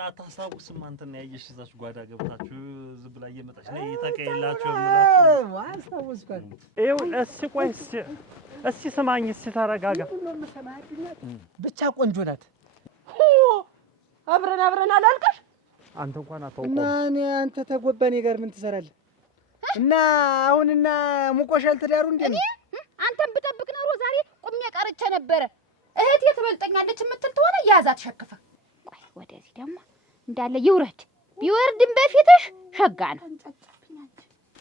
አታስታውስም? አንተና ያየሽ እዛች ጓዳ ገብታችሁ ዝም ብላ እየመጣች ነው የተቀየላችሁ ማለት አስታውስኳት። ይኸው እስኪ ስማኝ፣ እስኪ ተረጋጋ። ብቻ ቆንጆ ናት። አብረን አላልቀሽ አንተ እንኳን አታውቀው እና እኔ አንተ ተጎባኔ ጋር ምን ትሰራለህ? እና አሁንና ሙቆሻል ትዳሩ እንዴ ነው? አንተን ብጠብቅ ኖሮ ዛሬ ቁሜ ቀርቼ ነበረ። እህቴ ትበልጠኛለች የምትል ተሆነ ያዛት ሸክፈ። ቆይ ወደዚህ ደግሞ እንዳለ ይውረድ። ቢወርድም በፊትሽ ሸጋ ነው።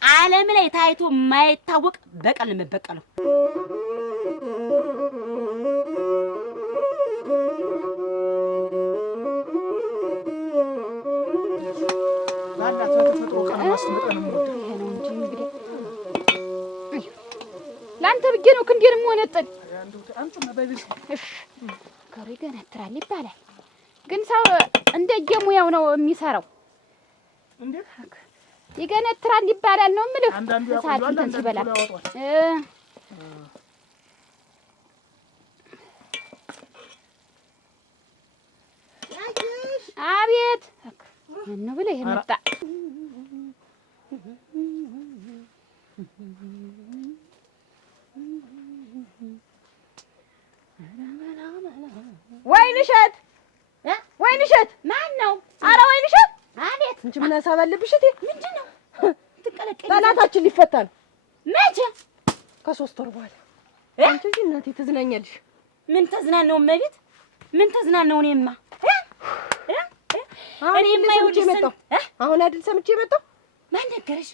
ዓለም ላይ ታይቶ የማይታወቅ በቀል መበቀለው ባላት ተፈጥሮ ቀን ማስተመጠን ነው እንጂ እንግዲህ ላንተ ብዬ ነው ክንዴንም ሆነጥን እሺ ከሪ ገነትራል ይባላል። ግን ሰው እንደየሙያው ነው የሚሰራው። እንዴት ይገነትራል ይባላል ነው የምልህ። አንዳንዱ ሰዓት እንትን ሲበላ አቤት ምን ብለህ ይሄ መጣ? ወይንሸት ማን ነው? ኧረ ወይንሸት አቤት እንጂ ምን አሳባለብሽ? እቴ ምንድን ነው ትቀለቀኝ? ጠላታችን ሊፈታ ነው። መቼ? ከ3 ወር በኋላ አንቺ እዚህ እናቴ ትዝናኛለሽ። ምን ተዝናነው? እመቤት ምን ተዝናነው? እኔማ እኔማ ይኸውልሽ መጣሁ። አሁን አይደል ሰምቼ መጣሁ። ማን ነገረሽ?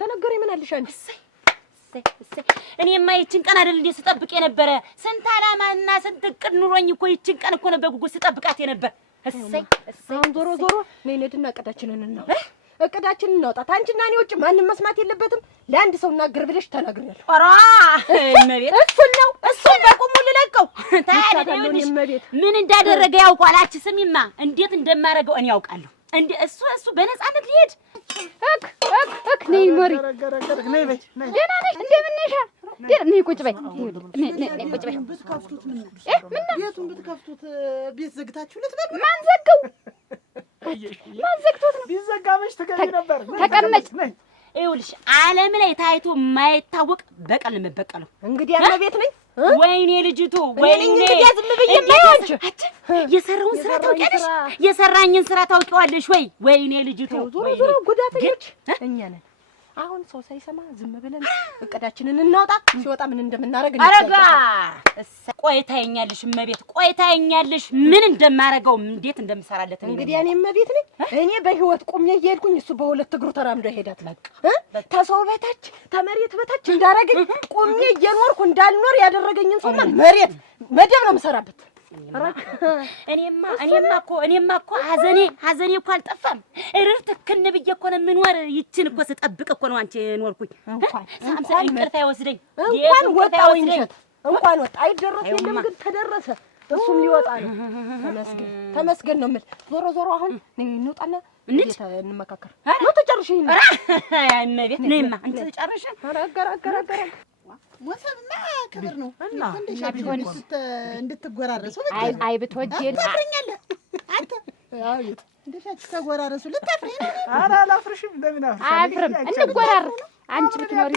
ተነገረኝ። ምን አለሽ አንቺ? እኔማ ይችን ቀን አይደል እንዴ ስጠብቅ የነበረ? ስንት ዓላማና ስንት እቅድ ኑሮኝ እኮ ይችን ቀን እኮ ነበር ጉጉት ስጠብቃት የነበር። አሁን ዞሮ ነይ እንሂድና እቅዳችንን እናውጣት። አንቺና እኔ ውጭ ማንም መስማት የለበትም። ለአንድ ሰው እናገር ብለሽ ተናግሬያለሁ። ኧረ እመቤት እሱን በቁሙ ልለቀው። ታዲያ ምን እንዳደረገ ያውቃል። አቺ ስሚማ እንዴት እንደማረገው እኔ ያውቃለሁ። እንዴ እሱ በነፃነት ሊሄድ ነይ ኖሪ ነይ በይ ነይ። ደህና ነሽ? እንደምን ነሽ? ነይ ቁጭ በይ። ነይ ቁጭ በይ። ብትከፍቱት ምን ነው? ቤቱን ብትከፍቱት ቤት ዘግታችሁ ልትበሉ? ማን ዘጋው? ማን ዘግቶት ነው? ቢዘጋ መች ትገቢ ነበር። ተቀመጭ። ይኸውልሽ ዓለም ላይ ታይቶ የማይታወቅ በቀል መበቀለው። እንግዲህ ያለ ቤት ነኝ። ወይኔ ልጅቱ ወይኔ እንግዲህ ዝም ብዬ ማይሆንሽ የሰራውን ስራ ታውቂያለሽ? የሰራኝን ስራ ታውቂዋለሽ ወይ? ወይኔ ልጅቱ ዞሮ ጉዳተኞች እኛ ነን። አሁን ሰው ሳይሰማ ዝም ብለን እቅዳችንን እናውጣ። ሲወጣ ምን እንደምናረግ አረጋ ቆይታኛለሽ። እመቤት ቆይታኛለሽ። ምን እንደማረገው እንዴት እንደምሰራለት እንግዲህ እኔ እመቤት ነኝ። እኔ በህይወት ቁሜ እየሄድኩኝ እሱ በሁለት እግሩ ተራምዶ ይሄዳት። በቃ ተሰው በታች ተመሬት በታች እንዳረገኝ ቁሜ እየኖርኩ እንዳልኖር ያደረገኝን ሰው መሬት መደብ ነው የምሰራበት። እኔማ እኮ ሀዘኔ እኮ አልጠፋም። እርፍ ትክን ብዬ እኮ ነው የምኖር። ይችን እኮ ስጠብቅ እኮ ነው አንቺ ኖርኩኝ። ሳምሳይ እንቅልፍ አይወስደኝ። እንኳን ወጣ ወይንሸት እንኳን ወጣ አይደረስ የለም ግን ተደረሰ። እሱም ሊወጣ ነው። ተመስገን ነው የምልህ። ዞሮ አሁን እንውጣና እንመካከር ነው። ተጨርሽ ይሄን እመቤት ነይማ አንቺ ተጨርሽ። አገራገራ ወሰብና ክብር ነው እንድትጎራረሱ አይ ብትወጂል ታፍረኛለህ አንተ። አቤት እንደሻች ተጎራረሱ ልታፍረኝ ነው? ኧረ አላፍርሽም። ለምን አፍርም እንጎራረስ። አንቺ ብትኖሪ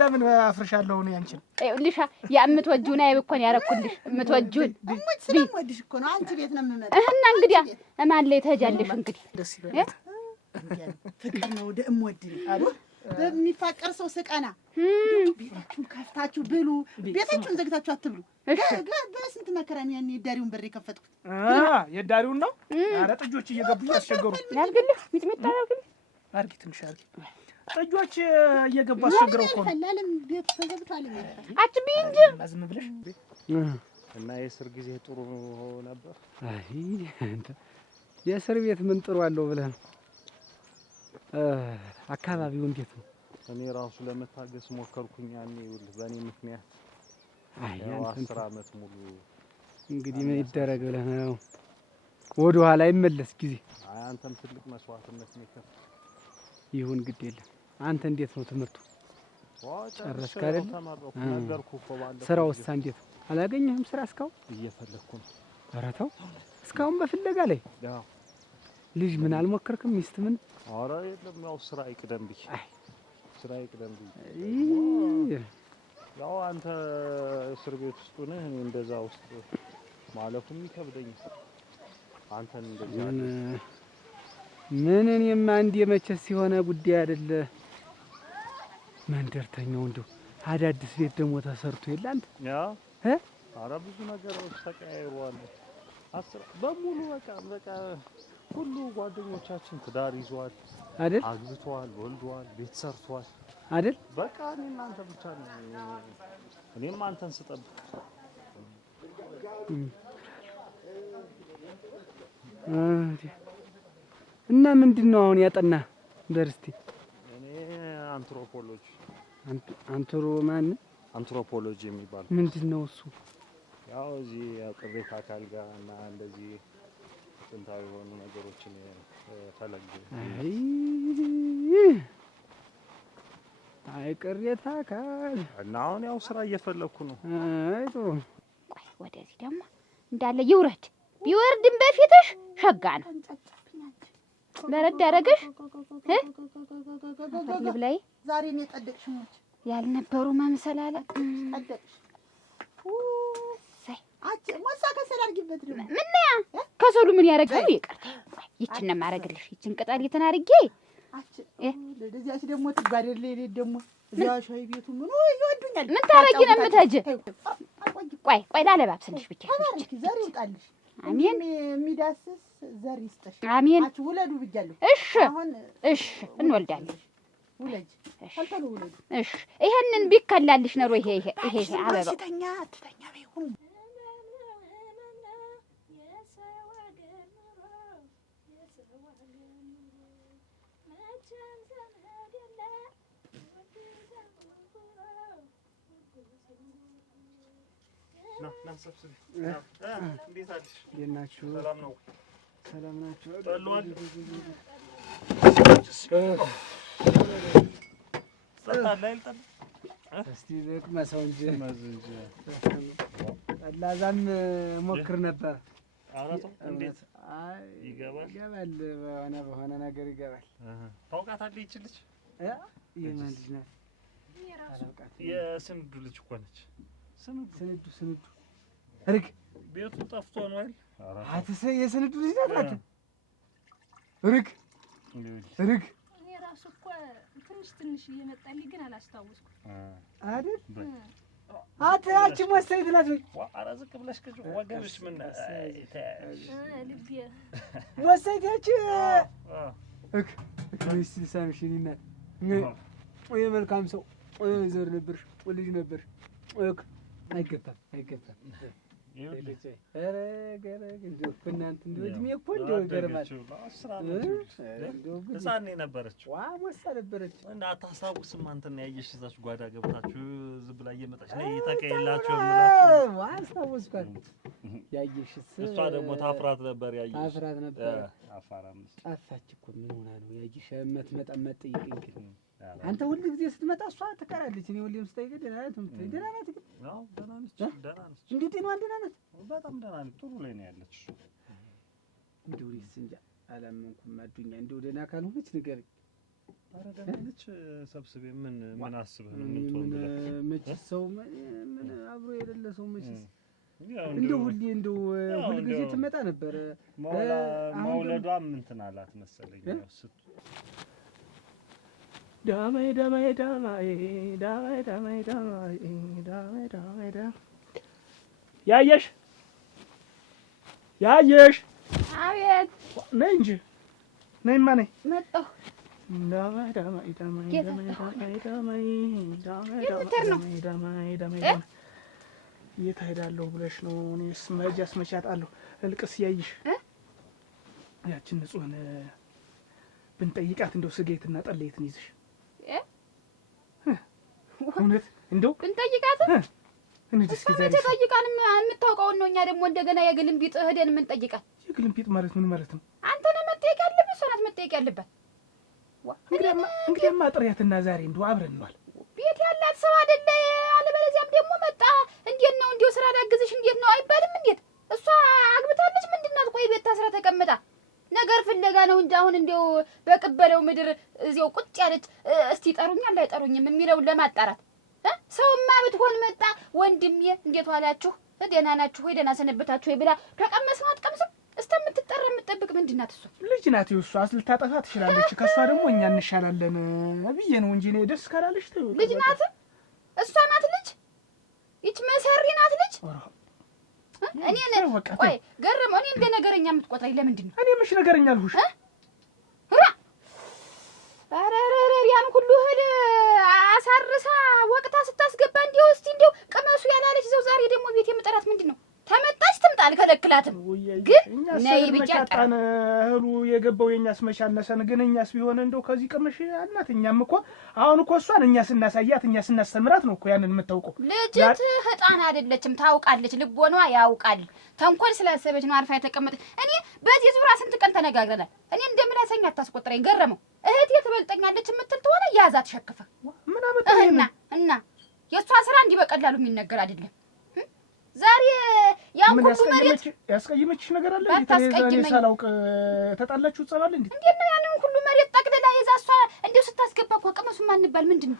ለምን አፍርሻለሁ? እኔ አንቺን ልሻ የምትወጂውን አይብ እኮ ነው ያደረኩልሽ። የምትወጂውን ስለምወድሽ እኮ ነው አንቺ ቤት ነው የምመጣው። እና እንግዲህ ማን ላይ ትሄጃለሽ? እንግዲህ ደስ ይላል። ፍቅር ነው እምወድ ነው በሚፋቀር ሰው ስቀና። ቤታችሁን ከፍታችሁ ብሉ፣ ቤታችሁን ዘግታችሁ አትብሉ። በስንት መከራ ነው ያን የዳሪውን በር የከፈትኩት። የዳሪውን ነው። ኧረ ጥጆች እየገቡ ያስቸገሩ። ያርግልህ ሚጥሚጣ ያርግልህ። አርጊ ትንሽ አርጊ። ጥጆች እየገቡ አስቸግረው እኮ ነው። ፈላለም ቤት ተዘግቷል። አትቢ እንጂ ዝም ብለሽ እና የእስር ጊዜ ጥሩ ነበር። አይ አንተ የእስር ቤት ምን ጥሩ አለው ብለህ ነው? አካባቢው እንዴት ነው? እኔ ራሱ ለመታገስ ሞከርኩኝ። ያኔ ይኸውልህ በእኔ ምክንያት አይ 10 ዓመት ሙሉ እንግዲህ ምን ይደረግ ብለህ ነው? ወደ ኋላ ይመለስ ጊዜ። አይ አንተም ትልቅ መስዋዕትነት ነው የከፈልከው። ይሁን ግድ የለም። አንተ እንዴት ነው ትምህርቱ? ጨረስክ አይደል? ነገርኩህ እኮ ባለፈው። ስራውስ እንዴት ነው? አላገኘህም ስራ እስካሁን? እየፈለኩ ነው። ኧረ ተው እስካሁን በፍለጋ ላይ። ያው ልጅ ምን አልሞከርክም? ሚስት ምን? ኧረ የለም ያው ስራ ይቅደም ብዬ ስራ ይቅደም ብዬ ያው አንተ እስር ቤት ውስጥ ነህ፣ እኔ እንደዛ ውስጥ ማለፉም ይከብደኝ። አንተን እንደዛ ምን እኔማ እንደ መቼስ የሆነ ጉዳይ አይደለ መንደርተኛው እንደው አዳዲስ ቤት ደግሞ ተሰርቶ የለ አንተ ያ ኧረ ብዙ ነገሮች ተቀያይሯል። በሙሉ በቃ ሁሉ ጓደኞቻችን ትዳር ይዟል አይደል? አግብቷል፣ ወልዷል፣ ቤት ሰርቷል አይደል? በቃ እኔ እናንተ ብቻ ነው። እኔም አንተን ስጠብቅ እና ምንድነው አሁን ያጠና ዩኒቨርሲቲ? እኔ አንትሮፖሎጂ ማን አንትሮፖሎጂ የሚባል ምንድነው እሱ? ያው እዚህ ቅሬታ አካል ጋር እና እንደዚህ ጥንታዊ የሆኑ ነገሮችን ፈለግ አይ ቅሬታ አካል እና አሁን ያው ስራ እየፈለኩ ነው። አይ ጥሩ። ቆይ ወደዚህ ደግሞ እንዳለ ይውረድ። ቢወርድም በፊትሽ ሸጋ ነው። በረድ አደረግሽ ልብላይ ዛሬ ነው የጠደቅሽ ሞች ያልነበሩ መምሰል አለ ጠደቅሽ አጭ ሞሳ ከሰል አድርጊበት ደግሞ ምን ያ ከሰሉ ምን ያረጋል? ይቅር ይችን ነው ማረግልሽ። ይችን ቅጠል ይተናርጌ አጭ ለዚያች ደግሞ ትባደል ለሌት ደግሞ እዚያ ሻይ ቤቱ ምን ይወዱኛል። ምን ታረጊ ነው የምትሄጂ? ቆይ ላለባብስልሽ ብቻ ተባረኪ። ዘር ይውጣልሽ። አሜን። የሚዳስስ ዘር ይስጥሽ። አሜን። አጭ ውለዱ ብያለሁ። እሺ እንወልዳለን። ውለጅ አልተሉ ውለዱ። እሺ ይሄንን ቢከላልሽ ነው ይሄ አበባ አትተኛ በይሁን ና ሰብስብ። እንዴት አለሽ? እንዴት ናችሁ? ሰላም ነው? ሰላም ናችሁ? ጠሏል። እስቲ ልቅመሰው እንጂ ጠላዛም ሞክር ነበር። እንዴት ይገባል? በሆነ ነገር ይገባል። ታውቃታለህ? ይቺ ልጅ የማን ልጅ ናት? የስንዱ ልጅ እኮ ነች። ስንዱ ርግ ቤቱ ጠፍቶ ነው አይደል? አትሰ የስንዱ ልጅ ናት። ርግ እኔ ራሱ እኮ ትንሽ እየመጣልኝ ግን አላስታወስኩም አይደል? አትያቺ መሰይት ናት ወይ? ኧረ ዝቅ ብለሽ ከጅ ወገብሽ ምን ልቤ መሰይት ያቺ እስቲ ሳምሽኒና የመልካም ሰው ዘር ነበርሽ፣ ልጅ ነበርሽ። አይገባም ኧረ እንደው እኮ እናንተ እንደው እድሜ እኮ እንደው ይገርማል። ህፃን ነበረችው። ሞሳ ነበረች እና አታስታውስም? አንተን ያየሽ እዛች ጓዳ ገብታችሁ ዝም ብላ እየመጣች ነይ ተቀየላችሁ የምላችሁ አስታወስኳት። ያየሽስ እሷ ደግሞ ታፍራት ነበር። ያየሽ ታፍራት ነበር። አፋራምስ ጠፋች እኮ ምን ሆና ነው? ያየሽ መትመጣ መጠይቅኝ ግን አንተ ሁሉ ጊዜ ስትመጣ እሷ ትቀራለች። እኔ ሁሌም ስጠይቅ ደህና ናት የምትለኝ። ደህና ናት ግን አዎ ደህና ነች። እንዴት ነው? ደህና ናት፣ በጣም ደህና ነች። ጥሩ ላይ ነው ያለች። እንደው እኔስ እንጃ አላመንኩም። አዱኛ እንደው ደህና ካልሆነች ንገረኝ። ኧረ ደህና ነች። ሰብስቤ ምን አስበህ ነው የምትሆን ብለህ መችስ ሰው ምን አብሮ የሌለ ሰው መችስ እንደው ሁል ጊዜ ትመጣ ነበር። መውለዷም እንትን አላት መሰለኝ ዳማይ ያየሽ አቤት ነይ እንጂ ነይማ ነይ መጣሁ። የት እሄዳለሁ ብለሽ ነው? እኔስ መጃስ መቻጣለሁ። እልቅስ ያይሽ ያችን ንጹህን ብንጠይቃት እንደው ስጌትና ጠለይትን ይዝሽ እውነት እንደው ብንጠይቃት እንዴት እስኪ ዛሬ ጠይቃን የምታውቀውን ነው። እኛ ደግሞ እንደገና የግልምቢጥ ሄደን የምንጠይቃት። የግልምቢጥ ማለት ምን ማለት ነው? አንተ ነህ መጠየቅ ያለብህ፣ እሷ ናት መጠየቅ ያለባት። እንግዲያማ ጥሪያትና ዛሬ እንደው አብረን እንዋል። ቤት ያላት ሰው አይደለ? አለበለዚያም ደግሞ መጣ እንዴት ነው እንዲሁ ስራ ላግዝሽ እንዴት ነው አይባልም? እንዴት እሷ አግብታለች? ምንድን ናት? ቆይ ቤት ታስራ ተቀምጣ ነገር ፍለጋ ነው እንጂ አሁን እንደው በቅበለው ምድር እዚያው ቁጭ ያለች እስቲ ጠሩኛል አይጠሩኝም የሚለውን ለማጣራት ሰውማ ብትሆን መጣ ወንድሜ እንዴት ዋላችሁ ደህና ናችሁ ወይ ደህና ሰነበታችሁ ወይ ብላ ከቀመስ ነው አትቀምስም እስከምትጠራ የምትጠብቅ ምንድን ናት እሷ ልጅ ናት እሷ ልታጠፋ ትችላለች ከእሷ ደግሞ እኛ እንሻላለን ብዬ ነው እንጂ እኔ ደስ ካላለች ልጅ ናት እሷ ናት ልጅ ይች መሰሪ ናት ልጅ እኔ ቆይ ገረመው እኔ እንደ ነገረኛ የምትቆጥረኝ ለምንድን ነው እኔ ምሽ ነገረኛ አልሁሽ አረረረ ያን ሁሉ እህል አሳርሳ ወቅታ ስታስገባ እንዲው እስቲ እንዲው ቅመሱ ያላለች ዘው ዛሬ ደግሞ ቤት የምጠራት ምንድን ነው ተመጣች ትምጣ አልከለክላትም ግን ነይ ብቻጣን እህሉ የገባው የኛስ መሻነሰን ግን እኛስ ቢሆን እንደው ከዚህ ቅመሽ አናት እኛም እኮ አሁን እኮ እሷን እኛ ስናሳያት እኛ ስናስተምራት ነው እኮ ያንን የምታውቀው ልጅት ህፃን አይደለችም ታውቃለች ልቦኗ ያውቃል ተንኮል ስላሰበች ነው አርፋ የተቀመጠች እኔ በዚህ ዙራ ስንት ቀን ተነጋግረናል እኔ እንደምላሰኛ አታስቆጥረኝ ገረመው እህቴ ትበልጠኛለች የምትል ተሆነ ያዛት ሸክፈ ምን አመጣኸኝ እና የሷ ስራ እንዲህ በቀላሉ የሚነገር አይደለም ዛሬ ያን ሁሉ መሬት ያስቀይመችሽ ነገር አለ እንዴ ሳላውቅ ተጣላችሁ ጸባል እንዴ እንዴት ነው ያንን ሁሉ መሬት ጠቅልላ ይዛ እሷ እንዴው ስታስገባ እኮ ቅመሱ ማንባል ምንድነው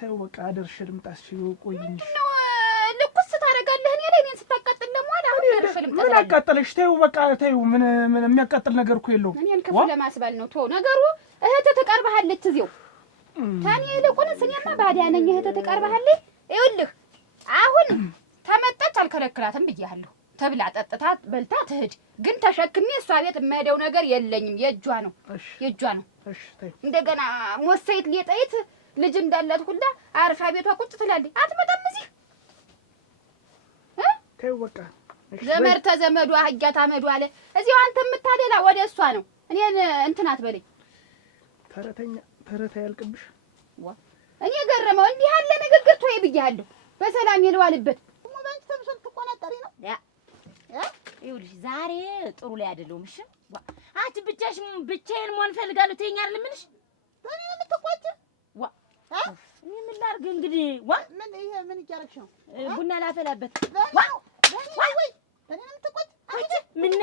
ተው በቃ አደርሽ ልምጣሽ ቆይኝ ነው ልኩስ ታረጋለህ እኔ ላይ እኔን ስታቃጥል ለማል አሁን አደርሽ ልምጣ ምን አቃጠለሽ ተው በቃ ተው ምን የሚያቃጥል ነገር እኮ የለውም እኔን ከፍ ለማስባል ነው ተው ነገሩ እህት ተቀርባለች እዚው ታኔ ለቁንስ እኔማ ባዲያ ነኝ እህት ተቀርባለች ይኸውልህ አሁን ተመጣች አልከለክላትም ብያለሁ ተብላ ጠጥታ በልታ ትሄድ ግን ተሸክሜ እሷ ቤት የምሄደው ነገር የለኝም የእጇ ነው እሺ ተይ እንደገና ሞሰይት ሊጠይት ልጅ እንዳላት ሁላ አርፋ ቤቷ ቁጭ ትላለች አትመጣም እዚህ ተይው በቃ ዘመድ ተዘመዱ አህያት አመዱ አለ እዚሁ አንተ የምታደላ ወደ እሷ ነው እኔን እንትን አትበለኝ ተረታ ያልቅብሽ እኔ ገረመው እንዲህ ያለ ንግግር ተወይ ብያለሁ በሰላም ይልዋልበት ሞባይል ተምሰል ተቆናጣሪ ነው ይኸውልሽ ዛሬ ጥሩ ላይ አይደለሁም እሺ አንቺ ብቻዬን መሆን ፈልጋለሁ ትይኝ አይደል ምንሽ በእኔ ነው የምትቆጭ እኔ ምን ላድርግ እንግዲህ ምን ይሄ ምን እያደረግሽ ነው ቡና ላፈላበት ወይ በእኔ ነው የምትቆጭ ምን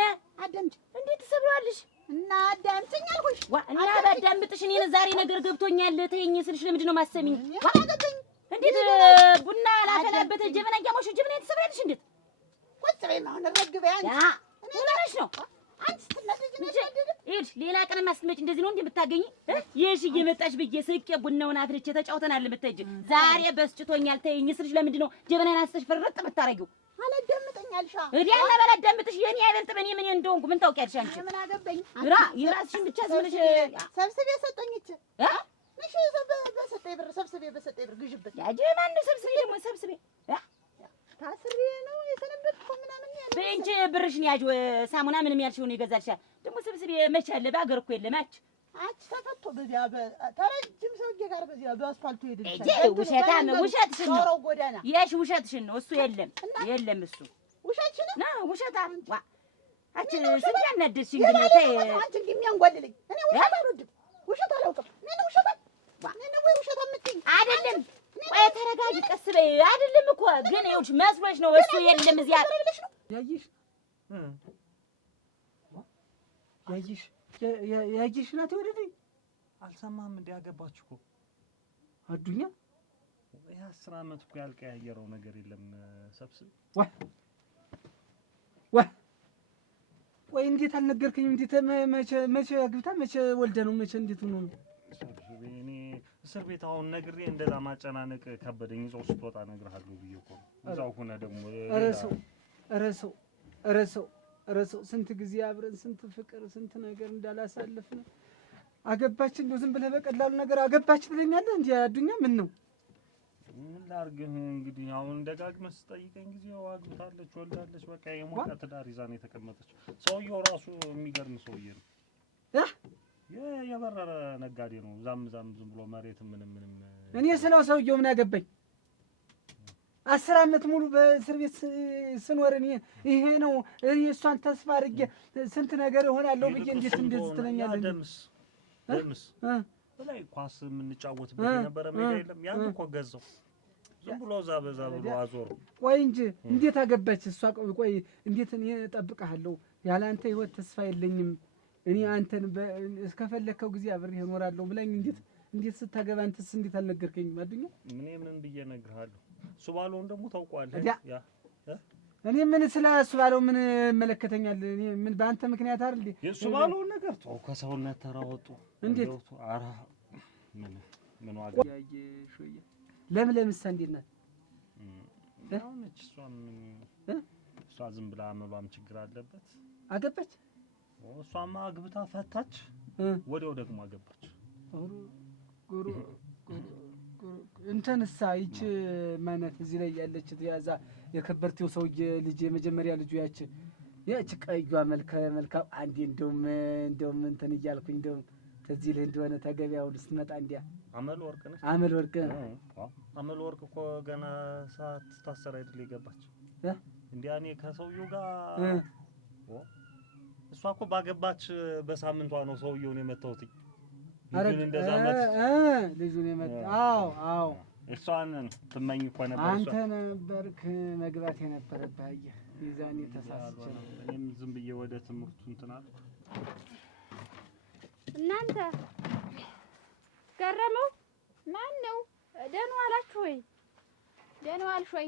አዳምጪ እንዴት ትሰብራለሽ እና አዳምጪኝ አልኩሽ እና ባዳምጥሽ እኔ ዛሬ ነገር ገብቶኛል ተይኝ ስልሽ ለምንድን ነው ማሰሚኝ እንዴት ቡና ላፈላበት ጀበና ያሞሽ ጀበና ትሰብራለሽ እንዴት ቁጭ በይ ነው ረግበይ አንቺ እኔ ለራሽ ነው አንቺ ስትነደጅ ነው ይኸውልሽ ሌላ ቀን ማስመጭ እንደዚህ ነው እንደምታገኝ ይሽ እየመጣሽ ብዬ ስቄ ቡናውን አፍልቼ ተጫውተናል የምትሄጂ ዛሬ በስጭቶኛል ተይኝ ስልሽ ለምንድን ነው ጀበናን አንስተሽ ፈረጥ የምታረጊው አላዳምጠኛልሻ እዲያ እና ባላዳምጥሽ የኔ አይበልጥ በኔ ምን እንደሆንኩ ምን ታውቂያለሽ አንቺ ምን አገባኝ የራስሽን ብቻ ስልሽ ሰብስቤ ሰጠኝች ነሽ በሰጠኝ ብር ሰብስቤ በሰጠኝ ብር ግዥበት ያጂ ማን ሰብስቤ ደግሞ ሰብስቤ ታስሬ ነው የሰነበትኩ ምናምን ያለ በእንጂ ብርሽን ያጅ ሳሙና ምንም ያልሽውን ይገዛልሻል ደግሞ ሰብስቤ መቼ አለ በአገር እኮ የለም አች ተፈቶ በዚያ ተረጅም ሰውዬ ጋር በዚያ በአስፋልቱ ሄድልሻል ውሸትሽን ነው ጎዳና የሽ ውሸትሽን ነው እሱ የለም እሱ ውሸትሽን ነው ውሸታም አንቺ ስንት ያናደድሽኝ ግን ተይ አንቺ እንዲህ የሚያንጓልልኝ እኔ ውሸት አልወድም ውሸት አላውቅም እኔ ውሸት የምትይኝ አይደለም ቆይ ተረጋጊ ቀስ በይ አይደለም እኮ ግን ይኸውልሽ መስሎሽ ነው እሱ የለም እዚያ ያጂሽ ናት ወደደኝ አልሰማህም እንደ ያገባችሁ እኮ አዱኛ የ10 ዓመት እኮ ያልቀያየረው ነገር የለም ሰብስብ ወይ እንዴት አልነገርከኝም እንዴት መቼ አግብታ መቼ ወልደ ነው መቼ እንዴት ነው እኔ እስር ቤት አሁን ነግሬ እንደዛ ማጨናነቅ ከበደኝ እዛው ስትወጣ እነግርሃለሁ ብዬ እኮ እዛው ሆነ ደግሞ ረሰው ስንት ጊዜ አብረን ስንት ፍቅር ስንት ነገር እንዳላሳለፍን አገባች እንደው ዝም ብለህ በቀላሉ ነገር አገባች ትለኛለህ እንዴ አዱኛ ምን ነው ምን ላድርግህ እንግዲህ አሁን ደጋግመህ ስጠይቀኝ ጊዜ አግብታለች ወልዳለች በቃ የሞቀ ትዳር ይዛ ነው የተቀመጠች ሰውየው ራሱ የሚገርም ሰውዬ ነው የበረረ ነጋዴ ነው ዛም ዝም ብሎ መሬት ምንም እኔ ስለው ሰውየው ምን አገባኝ 10 ዓመት ሙሉ በእስር ቤት ስኖር ይሄ ነው እኔ እሷን ተስፋ አድርጌ ስንት ነገር እሆናለሁ ብዬ እንዴት እንደዚህ ትለኛለህ ደምስ በላይ ኳስ የምንጫወትበት የነበረ ሜዳ የለም ያን እኮ ገዛው ዝም ብሎ ዛ ብሎ አዞር ቆይ እንጂ እንዴት አገባች እሷ ቆይ እንዴት እኔ እጠብቅሃለሁ ያለ አንተ ህይወት ተስፋ የለኝም እኔ አንተን እስከፈለከው ጊዜ አብሬህ እኖራለሁ ብላኝ እንዴት ስታገባ አንተስ እንዴት አልነገርከኝም? አዱኛ ምን ብዬ እነግርሃለሁ? እሱ ባለውን ደግሞ ታውቀዋለህ። እኔ ምን ስለ እሱ ባለው ምን መለከተኛል? እኔ ምን በአንተ ምክንያት አይደል? የእሱ ባለውን ነገር ተው። ከሰውነት ተራወጡ። እንዴት ኧረ ምን ዋጋ ያየሽው? ለምለምሳ እንዴት ናት? እሷ ዝም ብላ አመሏም ችግር አለበት። አገባች? እሷማ አግብታ ፈታች፣ ወዲያው ደግሞ አገባች። እንትንሳ ይች ማናት እዚህ ላይ ያለች ያዛ የከበርቴው ሰውዬ ልጅ የመጀመሪያ ልጁ ያች ቀይዋ መልካም አንዴ እንደውም እንትን እያልኩኝ እንደውም ከዚህ ላይ እንደሆነ ተገቢያው ስትመጣ እንዲያ አመል ወርቅ ነች። አመል ወርቅ እኮ ገና ሳትታሰር አይደል የገባች? እንዲያ እኔ ከሰውየው ጋር እሷ እኮ ባገባች በሳምንቷ ነው ሰውየውን የመታሁት። ልጁን እንደዛ ልጁን የመታ አዎ እሷን ትመኝ እኮ ነበር። አንተ ነበርክ መግባት የነበረብህ። አየህ ይዛኔ ተሳስቼ ነው። እኔም ዝም ብዬ ወደ ትምህርቱ እንትን አልኩ። እናንተ ገረመው ማን ነው? ደህና ዋላችሁ ወይ? ደህና ዋልሽ ወይ?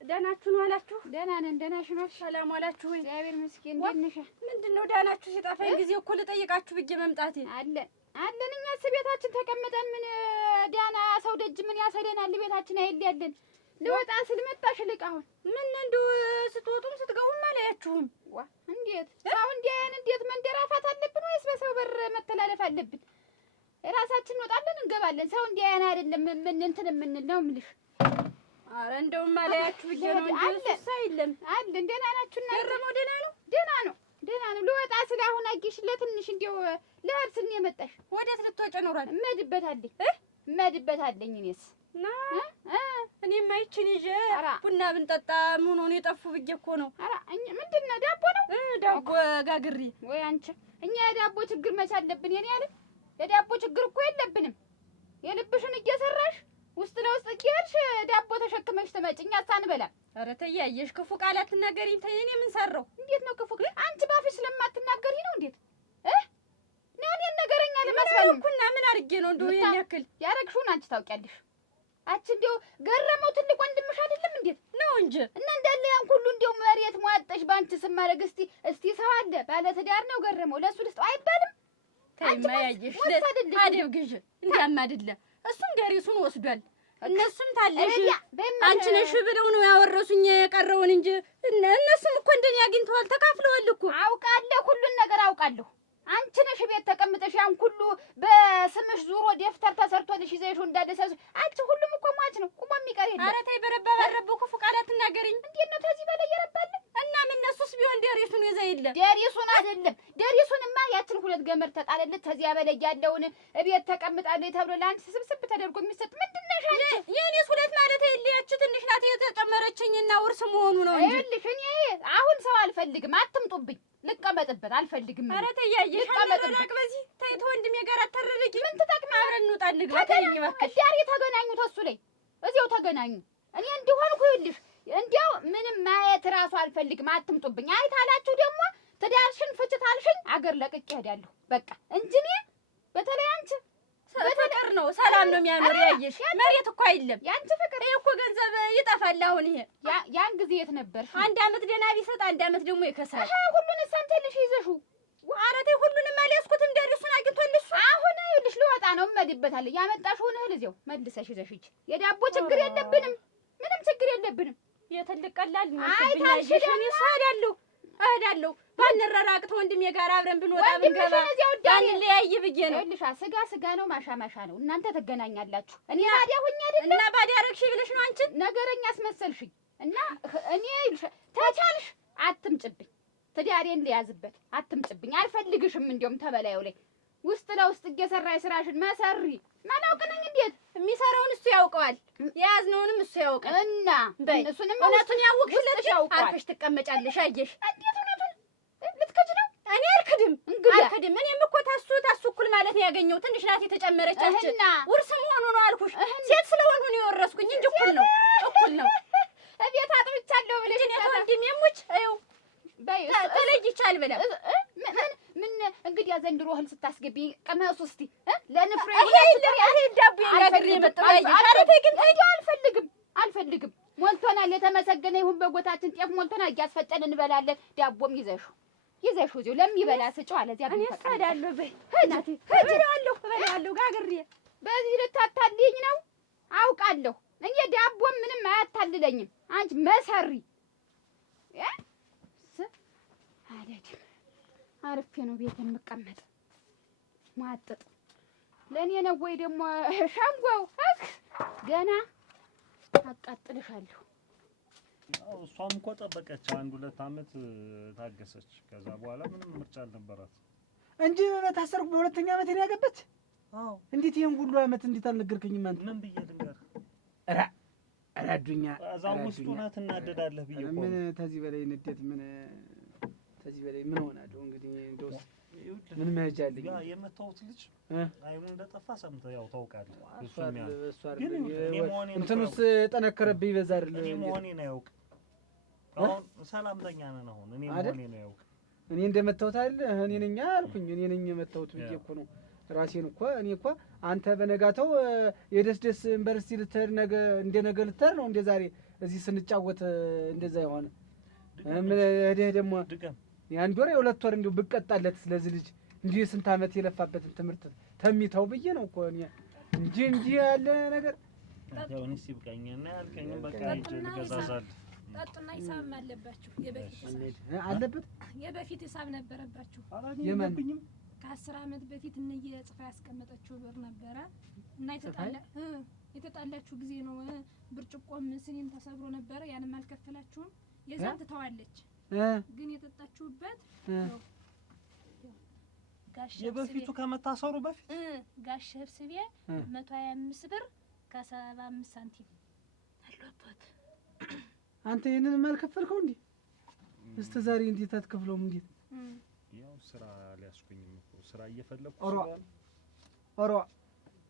ደህናችሁን ዋላችሁ? ደህና ነን። ደህናሽ ነው? ሰላም ዋላችሁ ወይ? እግዚአብሔር ይመስገን። እንዴት ነሽ? ምንድነው ደህናችሁ? ሲጠፋኝ ጊዜ እኮ ልጠይቃችሁ ብዬ መምጣቴ። አለን እኛስ ቤታችን ተቀምጠን ምን ዳና ሰው ደጅ ምን ያሰደናል? ቤታችን አይደል ያለን። ልወጣ ስል መጣሽ ልቅ አሁን ምን እንደው ስትወጡም ስትገቡም አላያችሁም? እንዴት አሁን እንዲያን እንዴት መንደራፋት አለብን ወይስ በሰው በር መተላለፍ አለብን? ራሳችን እንወጣለን እንገባለን። ሰው እንዲያን አይደለም ምን እንትን የምንል ነው የምልሽ። ኧረ እንደውም አላያችሁ ብዬ ነው እንጂ እሱስ አይደለም አለን። ደህና ናችሁና? ገረመው ደህና ነው? ደህና ነው። ልወጣ ስለ አሁን አየሽ ለትንሽ እንደው ለህር ስን የመጣሽ ወዴት ልትወጪ ኖራል? እመድበታለኝ እኔስ ና እኔማ ይችን ይዤ ቡና ብንጠጣ ምን ሆነ የጠፉ ብዬ እኮ ነው። ኧረ ምንድን ነው ዳቦ ነው? ዳቦ ጋግሪ ወይ አንቺ። እኛ የዳቦ ችግር መች አለብን? የኔ ያለ የዳቦ ችግር እኮ የለብንም። የልብሽን እየሰራሽ ውስጥ ለውስጥ እየሄድሽ ዳቦ ተሸክመሽ ትመጪ፣ እኛ ሳንበላ። ኧረ ተይ ያየሽ ክፉ ቃላት ትናገሪኝ። ተይ እኔ ምን ሰራው? እንዴት ነው ክፉ? አንቺ ባፍሽ ስለማትናገሪ ነው እንዴት ነው እኔን ነገረኛ ለማስባል እኮና ምን አድርጌ ነው እንደው ይሄን ያክል ያረግሽውን አንቺ ታውቂያለሽ። አንቺ እንደው ገረመው ትልቅ ወንድምሽ አይደለም እንዴት ነው እንጂ እና እንዳለ ያን ሁሉ እንደው መሬት ሟጠሽ ባንቺ ስም ማድረግ እስቲ ሰው አለ ባለ ትዳር ነው ገረመው ለሱ ልስጠው አይባልም? ተይማ ያየሽ አደብ ግዥ እንዲያማ አይደለ እሱም ደሪሱን ወስዷል። እነሱም ታለሽ አንቺ ነሽ ብለው ነው ያወረሱኝ የቀረውን እንጂ እነሱም እኮ እንደኔ አግኝተዋል፣ ተካፍለዋል እኮ። አውቃለሁ፣ ሁሉን ነገር አውቃለሁ። አንቺ ነሽ ቤት ተቀምጠሽ ያን ሁሉ በስምሽ ዙሮ ደፍተር ተሰርቶልሽ ይዘሽው እንዳደሰሱ አንቺ ሁሉም እኮ ሟች ነው ቁሞ የሚቀር የለም። ኧረ ተይ በረባ ክፉ ቃላት ትናገሪኝ። እንዴት ነው ከዚህ በላይ የረባለ? እና ምን እነሱስ ቢሆን ደሪሱን ይዘ የለ ደሪሱን አይደለም ደሪሱንማ ያችን ሁለት ገመድ ተጣለለት ከዚያ በላይ ያለውን እቤት ተቀምጣለች ተብሎ ለአንቺ ስብስብ ተደርጎ የሚሰጥ ምንድን ነሽ አንቺ? የእኔስ ሁለት ማለት የለ ያቺ ትንሽ ናት የተጨመረችኝና ውርስ መሆኑ ነው እንጂ። ይኸውልሽ እኔ አሁን ሰው አልፈልግም፣ አትምጡብኝ። ልቀመጥበት አልፈልግም። ኧረ ተይ ያየሽ አንራቅ በዚህ ተይ ተወንድሜ ጋር አተረረቂ ምን ትጠቅም? አብረን እንውጣ እንግባ። ተይኝ እባክሽ። ዳሪ ተገናኙ፣ ተሱ ላይ እዚያው ተገናኙ። እኔ እንዲሆንኩ ይኸውልሽ እንዲያው ምንም ማየት እራሱ አልፈልግም፣ አትምጡብኝ። አይታላችሁ ደግሞ ትዳርሽን ፍችት አልሽኝ አገር ለቅቄ እሄዳለሁ በቃ እንጂ እኔ በተለይ አንቺ ፍቅር ነው ሰላም ነው የሚያኖር። ያየሽ መሬት እኮ አይደለም ያንቺ ፍቅር። ይሄ እኮ ገንዘብ ይጠፋል። አሁን ይሄ ያን ጊዜ የት ነበርሽ? አንድ አመት ደህና ቢሰጥ አንድ አመት ደግሞ ይከስራል። ሁሉን ሳንተልሽ ይዘሽው። ኧረ ተይ ሁሉንም አልያዝኩትም። ደሪሱን አግኝቶልሽ አሁን ይኸውልሽ ልወጣ ነው እመድበታለሁ። ያመጣሽውን እህል እዚያው መልሰሽ ይዘሽ ሂጂ። የዳቦ ችግር የለብንም፣ ምንም ችግር የለብንም። የትልቅ ቀላል ነው። አይታልሽ እኔ እሄዳለሁ ባንረራቅ ተወንድሜ ጋር አብረን ብንወጣ ብንገባ ባንለያይ ብዬ ነው። ይኸውልሽ ስጋ ነው ማሻ ነው። እናንተ ትገናኛላችሁ። እኔ ባዲያ ሁኛ አይደል እና ባዲያ አረግሽ ብለሽ ነው አንቺ ነገረኛ አስመሰልሽኝ። እና እኔ ይኸውልሽ ተቻልሽ አትምጭብኝ፣ ትዳሬን ልያዝበት አትምጭብኝ። አልፈልግሽም። እንደውም ተበላዩ ላይ ውስጥ ለውስጥ እየሰራሽ ስራሽን መሰሪ ማናውቅነኝ። እንዴት የሚሰራውን እሱ ያውቀዋል፣ የያዝነውንም እሱ ያውቃል። እና እሱንም እውነቱን ያውቅሽለት አርፈሽ ትቀመጫለሽ። አየሽ እንዴት እውነቱን ልትከጂ ነው? እኔ አልክድም። እኔም እኮ ታሱ እኩል ማለት ነው ያገኘው። ትንሽ ናት የተጨመረቻችን ውርስ መሆኑ ነው አልኩሽ። ሴት ስለሆንሁ ነው የወረስኩኝ እንጂ እኩል ነው። እቤት አጥብቻለሁ ብለሽ እኔ ተወንድሜ ሙች ይኸው በይ ተለይቻል ብላ ምን እንግዲህ ዘንድሮ እህል ስታስገቢ ቀመሱ እስቲ ለንፍሬ ይሄ ዳቦ ያገር የመጣው አልፈልግም ሞልቶናል። የተመሰገነ ይሁን በጎታችን ጤፍ ሞልቶናል። እያስፈጨን እንበላለን። ዳቦም ይዘሹ እዚሁ ለሚበላ ስጪው አለዚያ እሰዳለሁ። በይ እናቴ እበላለሁ ጋግሬ። በዚህ ልታታልኝ ነው አውቃለሁ። እኔ ዳቦም ምንም አያታልለኝም። አንቺ መሰሪ አለድም አርፌ ነው ቤት የምቀመጥ ማጥጥ ለእኔ ነው ወይ ደግሞ ሻምጓው ገና አቃጥልሻለሁ። ያው እሷም እኮ ጠበቀች 1-2 ዓመት ታገሰች። ከዛ በኋላ ምንም ምርጫ አልነበራት እንጂ በታሰርኩ በሁለተኛ ዓመት ነው ያገባች። አዎ እንዴት ይሄን ሁሉ ዓመት እንዴት አልነገርከኝም አንተ? ምን ብዬ ልንገር? አራዱኛ እዛው ውስጥ ሆነህ ትናደዳለህ ብዬ እኮ ምን ተዚህ በላይ ንዴት ተዚህ በላይ ምን ሆናለሁ እንግዲህ እንደውስ ምን መሄጃለኝ? ያ የመታወት ልጅ አይኑ እንደጠፋ ሰምተህ ያው ታውቃለህ። እሱም ያ ግን እኔ መሆኔን እንትኑስ ጠነከረብኝ ይበዛ አይደል? እኔ መሆኔን አያውቅ። አሁን ሰላምተኛ ነን። አሁን እኔ መሆኔን አያውቅ። እኔ እንደመታወት አይደል? እኔ ነኝ አልኩኝ። እኔ ነኝ የመታወት ብዬ እኮ ነው ራሴን እኮ እኔ እኮ አንተ በነጋታው የደስደስ ዩኒቨርሲቲ ልትሄድ ነገ ልትሄድ ነው እንደ ዛሬ እዚህ ስንጫወት እንደዛ የሆነ ምን ሄደህ ደግሞ የአንድ ወር የሁለት ወር እንዲሁ ብቀጣለት ስለዚህ ልጅ እንዲህ ስንት ዓመት የለፋበትን ትምህርት ተሚታው ብዬ ነው እኮ እኔ እንጂ ያለ ነገር ያው እኔስ ይብቃኝና ያልከኝ በቃ ሂጅ ልገዛዛል። ጠጥና ሂሳብ አለባችሁ። የበፊት ሂሳብ ነበረባችሁ። አላገኘብኝም። ከ10 ዓመት በፊት እንየ ጽፋ ያስቀመጠችው ብር ነበረ እና የተጣላችሁ ጊዜ ነው። ብርጭቆም ስኒም ተሰብሮ ነበረ። ያንም አልከፈላችሁም። የዛን ትተዋለች። ግን የጠጣችሁበት ነው ጋሽ የበፊቱ ከመታሰሩ በፊት ጋሽ ህብስቤ 125 ብር ከ75 ሳንቲም አለበት። አንተ ይሄንን አልከፈልከው እንዴ? እስከ ዛሬ እንዴት አትከፍለውም? እንዴት ያው ስራ ሊያስኩኝም እኮ ስራ እየፈለኩ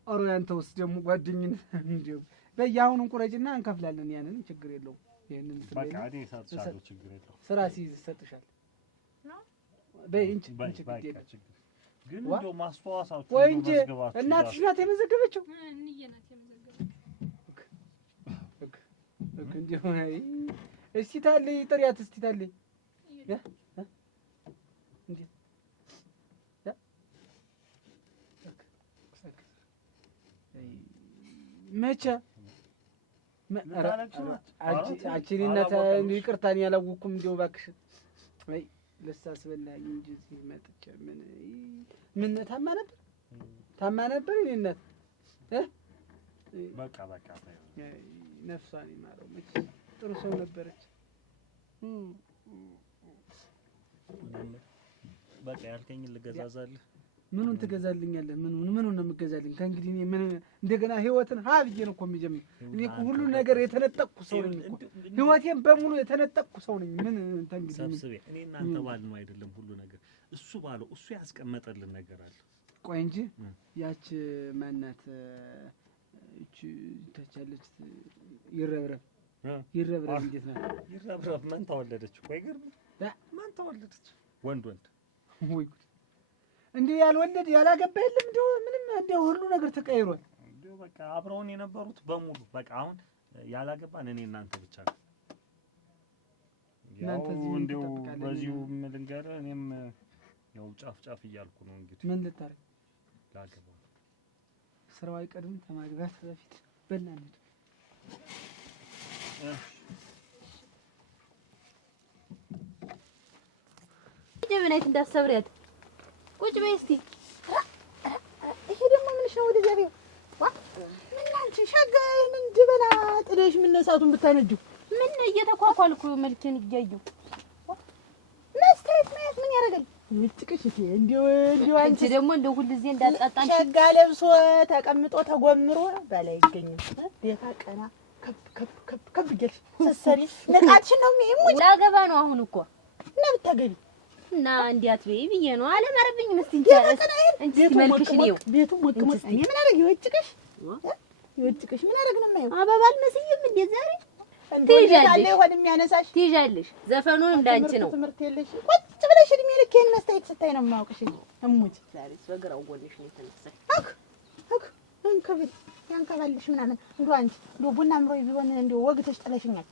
ኦሮ ያንተ ውስጥ ደግሞ ጓደኝነት እንዴው በያሁን ቁረጭና እንከፍላለን። ያንን ችግር የለውም። ይሄንን በቃ እኔ ሳትሻለው ችግር የለውም። ስራ ሲይዝ ሰጥሻል ነው በይ እንጂ ግን እንደው ማስተዋሳችሁ ወይ እንጂ እናትሽ ናት የመዘገበችው። እንዬ ናት የመዘገበችው። እንዴው እስቲ ታለይ ጥሪያት እስቲ ታለይ እንዴ መቼ አቺሪነት ይቅርታን ያላወኩም እንደው እባክሽ ወይ ልሳስበላኝ እንጂ እዚህ መጥቼ ምን ታማ ነበር እኔነት በቃ ነፍሷን ይማረው። መቼ ጥሩ ሰው ነበረች። በቃ ያልከኝ ልገዛዛልህ። ምኑን ትገዛልኛለህ? ምኑን ነው የምገዛልኝ? ከእንግዲህ እኔ ምን እንደገና ህይወትን ብዬ ነው እኮ የሚጀምር። እኔ እኮ ሁሉ ነገር የተነጠቅኩ ሰው ነኝ እኮ ህይወቴን በሙሉ የተነጠቅኩ ሰው ነኝ። ምን እንግዲህ ሰብስቤ እኔ እናንተ ባል ነው አይደለም ሁሉ ነገር እሱ ባለው እሱ ያስቀመጠልን ነገር አለ። ቆይ እንጂ ያች ማናት እቺ ተቻለች ይረብረብ እንዴት ናት? ይረብረብ ማን ተወለደች? ቆይ ግርም ማን ተወለደች? ወንድ ወይ እንዴ ያልወለድ ያላገባ የለም። እንደው ምንም እንደው ሁሉ ነገር ተቀይሯል። እንደው በቃ አብረውን የነበሩት በሙሉ በቃ አሁን ያላገባን እኔ እናንተ ብቻ ነው። ያው እንደው በዚሁ ልንገርህ እኔም ያው ጫፍ እያልኩ ነው እንግዲህ ምን ልታረግ ላገባው ስራው አይቀድም ከማግባት በፊት በእናንተ ጀበናይት እንዳሰብሪያት ቁጭ በይ እስቲ። ይሄ ደግሞ ምንሽ ነው? ወደዚያ ቤት ምን አንቺ ሸጋ ምን ድበላ ጥለሽ ምነሳቱን ብታነጁ ምን እየተኳኳልኩ መልክን እያየሁ መስታየት ማየት ምን ያደርጋል? ምጥቅሽ እቴ እንዲው አንቺ ደግሞ እንደው ሁሉ ጊዜ እንዳጣጣን ሸጋ ለብሶ ተቀምጦ ተጎምሮ በላይ ይገኛል። ቤታ ቀና ከብ ይገልሽ ሰሰሪ ነቃትሽ ነው የሚሙት ላገባ ነው አሁን እኮ እና ብታገቢ እና እንዲያት በይ ብዬ ነው አለማረብኝ መስቲ እንጂ መልክሽ ነው ቤቱ ሞቅ እኔ ምን አደረግ ይወጭቅሽ ምን አደረግ ነው የማየው አበባል መስይም እንደ ዛሬ ትይዣለሽ ይሆን የሚያነሳሽ ትይዣለሽ። ዘፈኑን እንዳንቺ ነው። ትምህርት የለሽ ቁጭ ብለሽ እድሜ ልክ ይሄን መስታየት ስታይ ነው የማውቅሽ። እሙት ዛሬ በግራው ጎንሽ ነው የተነሳሽ። እንከብል ያንከባልሽ ምናምን እንደው አንቺ እንደው ቡና ምሮይ ቢሆን እንደው ወግተሽ ጥለሽኛል።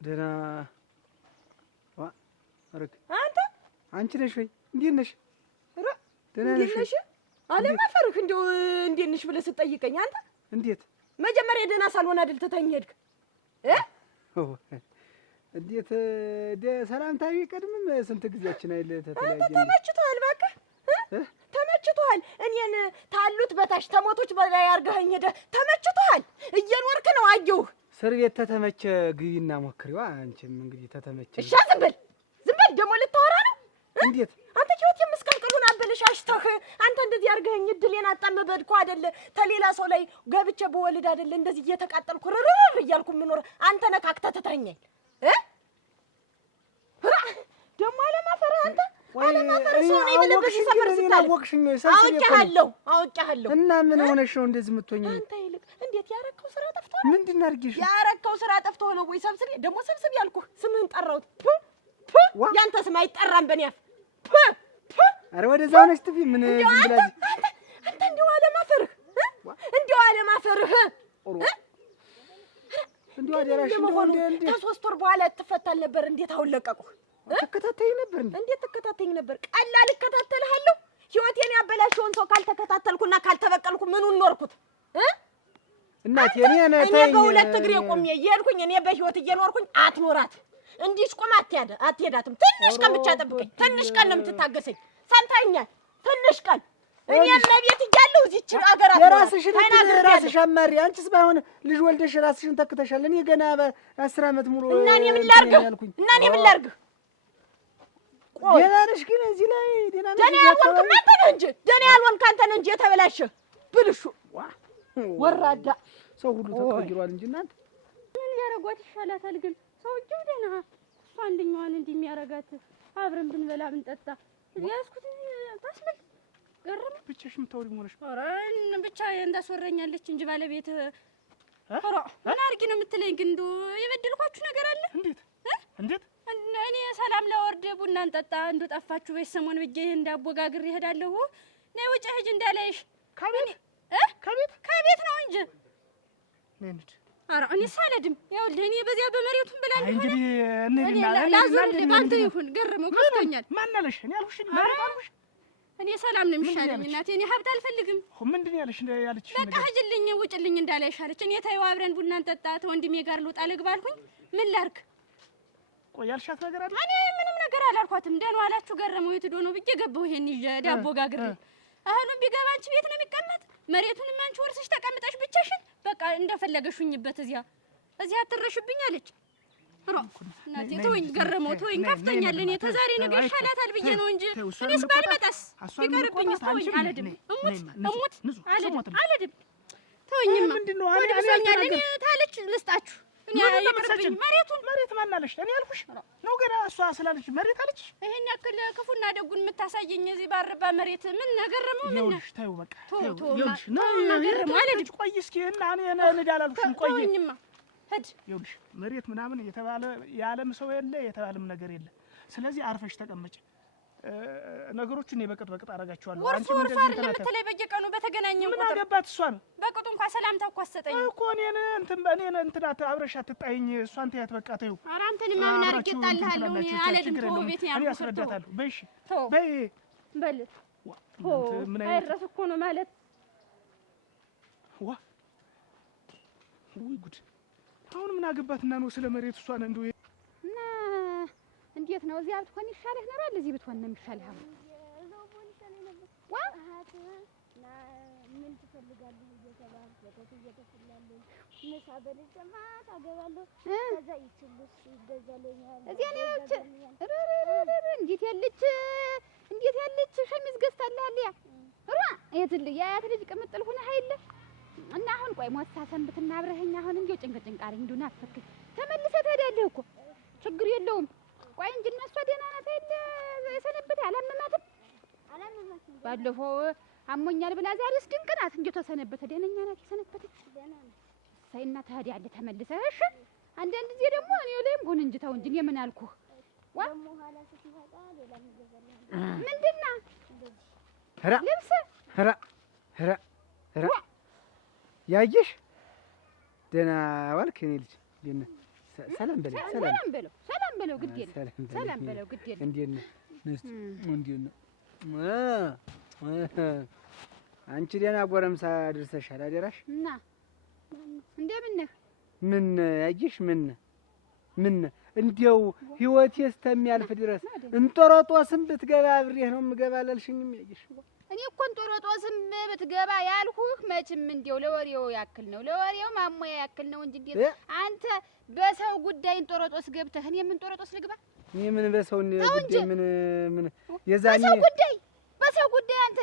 ደህና አረግ አንቺ ነሽ ወይ? እንዴት ነሽ? ደህና ነሽ? አለማፈርህ እንደው እንዴት ነሽ ብለህ ስትጠይቀኝ አንተ እንዴት መጀመሪያ ደህና ሳልሆን አይደል ትተኸኝ ሄድክ? እንዴት ሰላምታ ቢቀድምም ስንት ጊዜያችን አይደል ተተለያየን። ተመችቶሃል? እባክህ ተመችቶሃል? እኔን ታሉት በታች ተሞቶች በላይ አድርገኸኝ ሄደህ ተመችቶሃል? እየኖርክ ነው አየሁህ። እስር ቤት ተተመቸ ግቢና ሞክሪዋ። አንቺም እንግዲህ ተተመቸ። እሺ ዝም በል ደግሞ ልታወራ ነው? እንዴት አንተ ህይወት የምስቀልቅሉን አበለሻሽተህ አንተ እንደዚህ አድርገኸኝ እድሌን አጣመበድኩ አይደለ? ተሌላ ሰው ላይ ገብቼ በወልድ አይደለ እንደዚህ እየተቃጠልኩ ርርር እያልኩ የምኖር አንተ ነካክተህ ትተኸኛል። ደግሞ አለማፈርህ አንተ አለማፈርህ ሰው ነኝ ብለህ በዚህ ሰፈር ስታል አውቄሃለሁ። እና ምን ሆነሽ ነው እንደዚህ የምትሆኝ? አንተ ይልቅ እንዴት ያረከው ስራ ጠፍቶህ? ምንድን አድርጌሽ? ያረከው ስራ ጠፍቶህ ነው ወይ? ሰብስብ ደግሞ ሰብስብ ያልኩህ ስምህን ጠራሁት። ያንተ ስም አይጠራም በእኔ አፍ። ኧረ ወደዛ ሆነሽ ጥፊ። ምን ብላሽ አንተ እንደው አለማፈርህ እንደው አደራሽ እንደው ከሶስት ወር በኋላ ትፈታል ነበር። እንዴት አሁን ለቀቁህ? ተከታተይ ነበር። እንዴት ተከታተይኝ ነበር? ቀላል እከታተልሃለሁ። ህይወቴን ያበላሸውን ሰው ካልተከታተልኩና ካልተበቀልኩ ምኑን ኖርኩት? እናቴ እኔ በሁለት እግሬ ቆሜ እየሄድኩኝ እኔ በህይወት እየኖርኩኝ አትኖራት እንዲህ ቆም አትሄዳትም። ትንሽ ቀን ብቻ ጠብቀኝ። ትንሽ ቀን ነው የምትታገሰኝ። ሰምተኸኛል? ትንሽ ቀን እኔም ለቤት እያለሁ እዚች አገር ራስሽ አማሪ። አንቺስ ባይሆን ልጅ ወልደሽ ራስሽን ተክተሻል። እኔ ገና በ10 ዓመት ሙሉ እና እኔ ምን ላድርግህ? ደህና ነሽ ግን እዚህ ላይ ደህና ነሽ? ደህና ያልሆንክ አንተ ነህ እንጂ ደህና ያልሆንክ አንተ ነህ እንጂ የተበላሸህ ብልሹ ወራዳ ሰው ሁሉ ተቀይሯል እንጂ እናንተ ምን ያረጓት ይሻላታል? ግን ሰውዬው ደህና እሷ አንደኛዋን እንዲህ የሚያረጋት አብረን ብንበላ ብንጠጣ ያስኩት ታስመል ገረመ። ብቻሽን የምታወሪ መሆንሽ? ኧረ ብቻ እንዳስወረኛለች እንጂ ባለቤት ኧረ ምን አድርጊ ነው የምትለኝ? ግን እንደው የበደልኳችሁ ነገር አለ? እንዴት እኔ ሰላም ላወርድ ቡና እንጠጣ እንደው ጠፋችሁ በይ ሰሞን ብዬ እንዳቦጋግር ይሄዳለሁ። ነይ ውጭ ሂጅ እንዳላይሽ። ከቤት ነው እንጂ ነንድ ኧረ እኔ ሳለድም ይኸውልህ እኔ በዚያ በመሬቱን ብላ እንግዲህ እንልና ላዞርልህ ባንተ ይሁን ገረመው ከፍቶኛል። ማን አለሽ? እኔ አልኩሽ አልኩሽ። እኔ ሰላም ነው የሚሻለኝ እናቴ። እኔ ሀብት አልፈልግም። ምንድን ነው ያለሽ? ያለችሽ በቃ ሂጂልኝ ውጭልኝ እንዳላይሽ አለች። እኔ ተይው አብረን ቡና እንጠጣ ተወንድሜ ጋር ልውጣ ልግባ አልኩኝ። ምን ላድርግ? ቆይ ያልሻት ነገር አለ? እኔ ምንም ነገር አላልኳትም። ደህና ዋላችሁ ገረመው የት ሄዶ ነው ብዬ ገባሁ። ይሄን ይዤ ዳቦ ጋግሬ አሁንም ቢገባ አንቺ ቤት ነው የሚቀመጥ። መሬቱንም አንቺ ወርስሽ ተቀምጠሽ ብቻሽን በቃ እንደፈለገሽ ሁኝበት። እዚያ አትረሽብኝ አለች። እናቴ ተወኝ ገረመው ተወኝ፣ ከፍቶኛል። እኔ ተዛሬ ነገ ይሻላታል ብዬ ነው እንጂ እኔስ ባልመጣስ ቢቀርብኝስ ተወኝ። አልሄድም እሙት አልሄድም። ተወኝማ ወደ ብሶኛል። እኔ ታለች ልስጣችሁ እኔ ይቅርብኝ። መሬት ማን አለሽ? እኔ ያልኩሽ ነው ገና እሷ ስላለች መሬት አለች። ይሄን ያክል ክፉና ደጉን የምታሳየኝ እዚህ ባረባ መሬት ምን ነገረመው? ምን ይኸውልሽ ተይው በቃ ይኸውልሽ ነገረመው አልሄድም። ቆይ እስኪ እና እኔ እንዳላልኩሽም ቆይ ተወኝማ ሂድ። ይኸውልሽ መሬት ምናምን የተባለ የዓለም ሰው የለ የተባለም ነገር የለ። ስለዚህ አርፈሽ ተቀመጭ። ነገሮችን እኔ በቅጥ አደርጋቸዋለሁ። አንቺ ምን እንደዚህ ለምትለይ በየቀኑ በተገናኘን ምን አገባት እሷ ነው በቅጡ እንኳን ሰላምታ እኮ አትሰጠኝም እኮ እኔን እንትን አብረሽ አትጣይኝ። እሷን ተያት በቃ ተይው። ኧረ አንተን ማምን አድርጌ እጣልሃለሁ። እኔ አልሄድም። ተው ቤት ያምሩ እኔ አስረዳታለሁ። በይ እሺ በይ በል ምን አይደረስ እኮ ነው ማለት ዋ ወይ ጉድ። አሁን ምን አገባትና ነው ስለ መሬት እሷን እንደው እና እንዴት ነው? እዚያ ብትሆን ይሻልህ ነበር። እዚህ ብትሆን ነው የሚሻልህ። አሁን እፈልጋለሁ እየተባልኩ ወተት እየተፈላልኝ ምሳ በልቼ ማታ እገባለሁ። ከዛ ይችልስ ይገዛልኛል። እዚያ ነው እንዴት ያለች ሸሚዝ ገዝታለህ ያ የትልህ የአያት ልጅ ቅምጥል ሆነህ አይደል? እና አሁን ቆይ ሞታ ሰንብትና አብረኸኝ አሁን እንዴው ጭንቅ አለኝ። እንዴው ናፈክኝ። ተመልሰህ ትሄዳለህ እኮ ችግር የለውም። ቆይ እንጂ እነሷ ደህና ናት አይደል? የሰነበተ አላመማትም? ባለፈው አሞኛል ብላ ዛሬስ ድንቅ ናት። እንዴው ተሰነበተ ደህነኛ ናት የሰነበተች። ሳይና ትሄዳለህ ተመልሰህ። እሺ አንዳንድ ጊዜ ደግሞ እኔ ላይም ሆነ እንጂ ተው እንጂ እኔ ምን አልኩህ? ደግሞ ኋላ ስትመጣ ሌላ ምንገዛለህ? ምንድን ነው ልብስ? ያየሽ ደህና ዋልክ የእኔ ልጅ? ሰላም በለው ግድ የለም። ሰላም በለው ግድ የለም። እንዴት ነው? እንዴት ነው? አንቺ ደህና ጎረምሳ አድርሰሻል አደራሽ። እና እንደምን ነህ? ምን ያየሽ? ምን እንዲያው ህይወቴ እስከሚያልፍ ድረስ እንጦሮጦስም ብትገባ አብሬህ ነው የምገባ አላልሽኝም? ያየሽ እኔ እኮ እንጦሮጦስም ብትገባ ያልሁህ መቼም እንዲያው ለወሬው ያክል ነው፣ ለወሬው ማሞያ ያክል ነው እንጂ እንዴት አንተ በሰው ጉዳይ እንጦሮጦስ ገብተህ እኔ ምን እንጦሮጦስ ልግባ? እኔ ምን በሰው ጉዳይ ምን የዛኔ በሰው ጉዳይ አንተ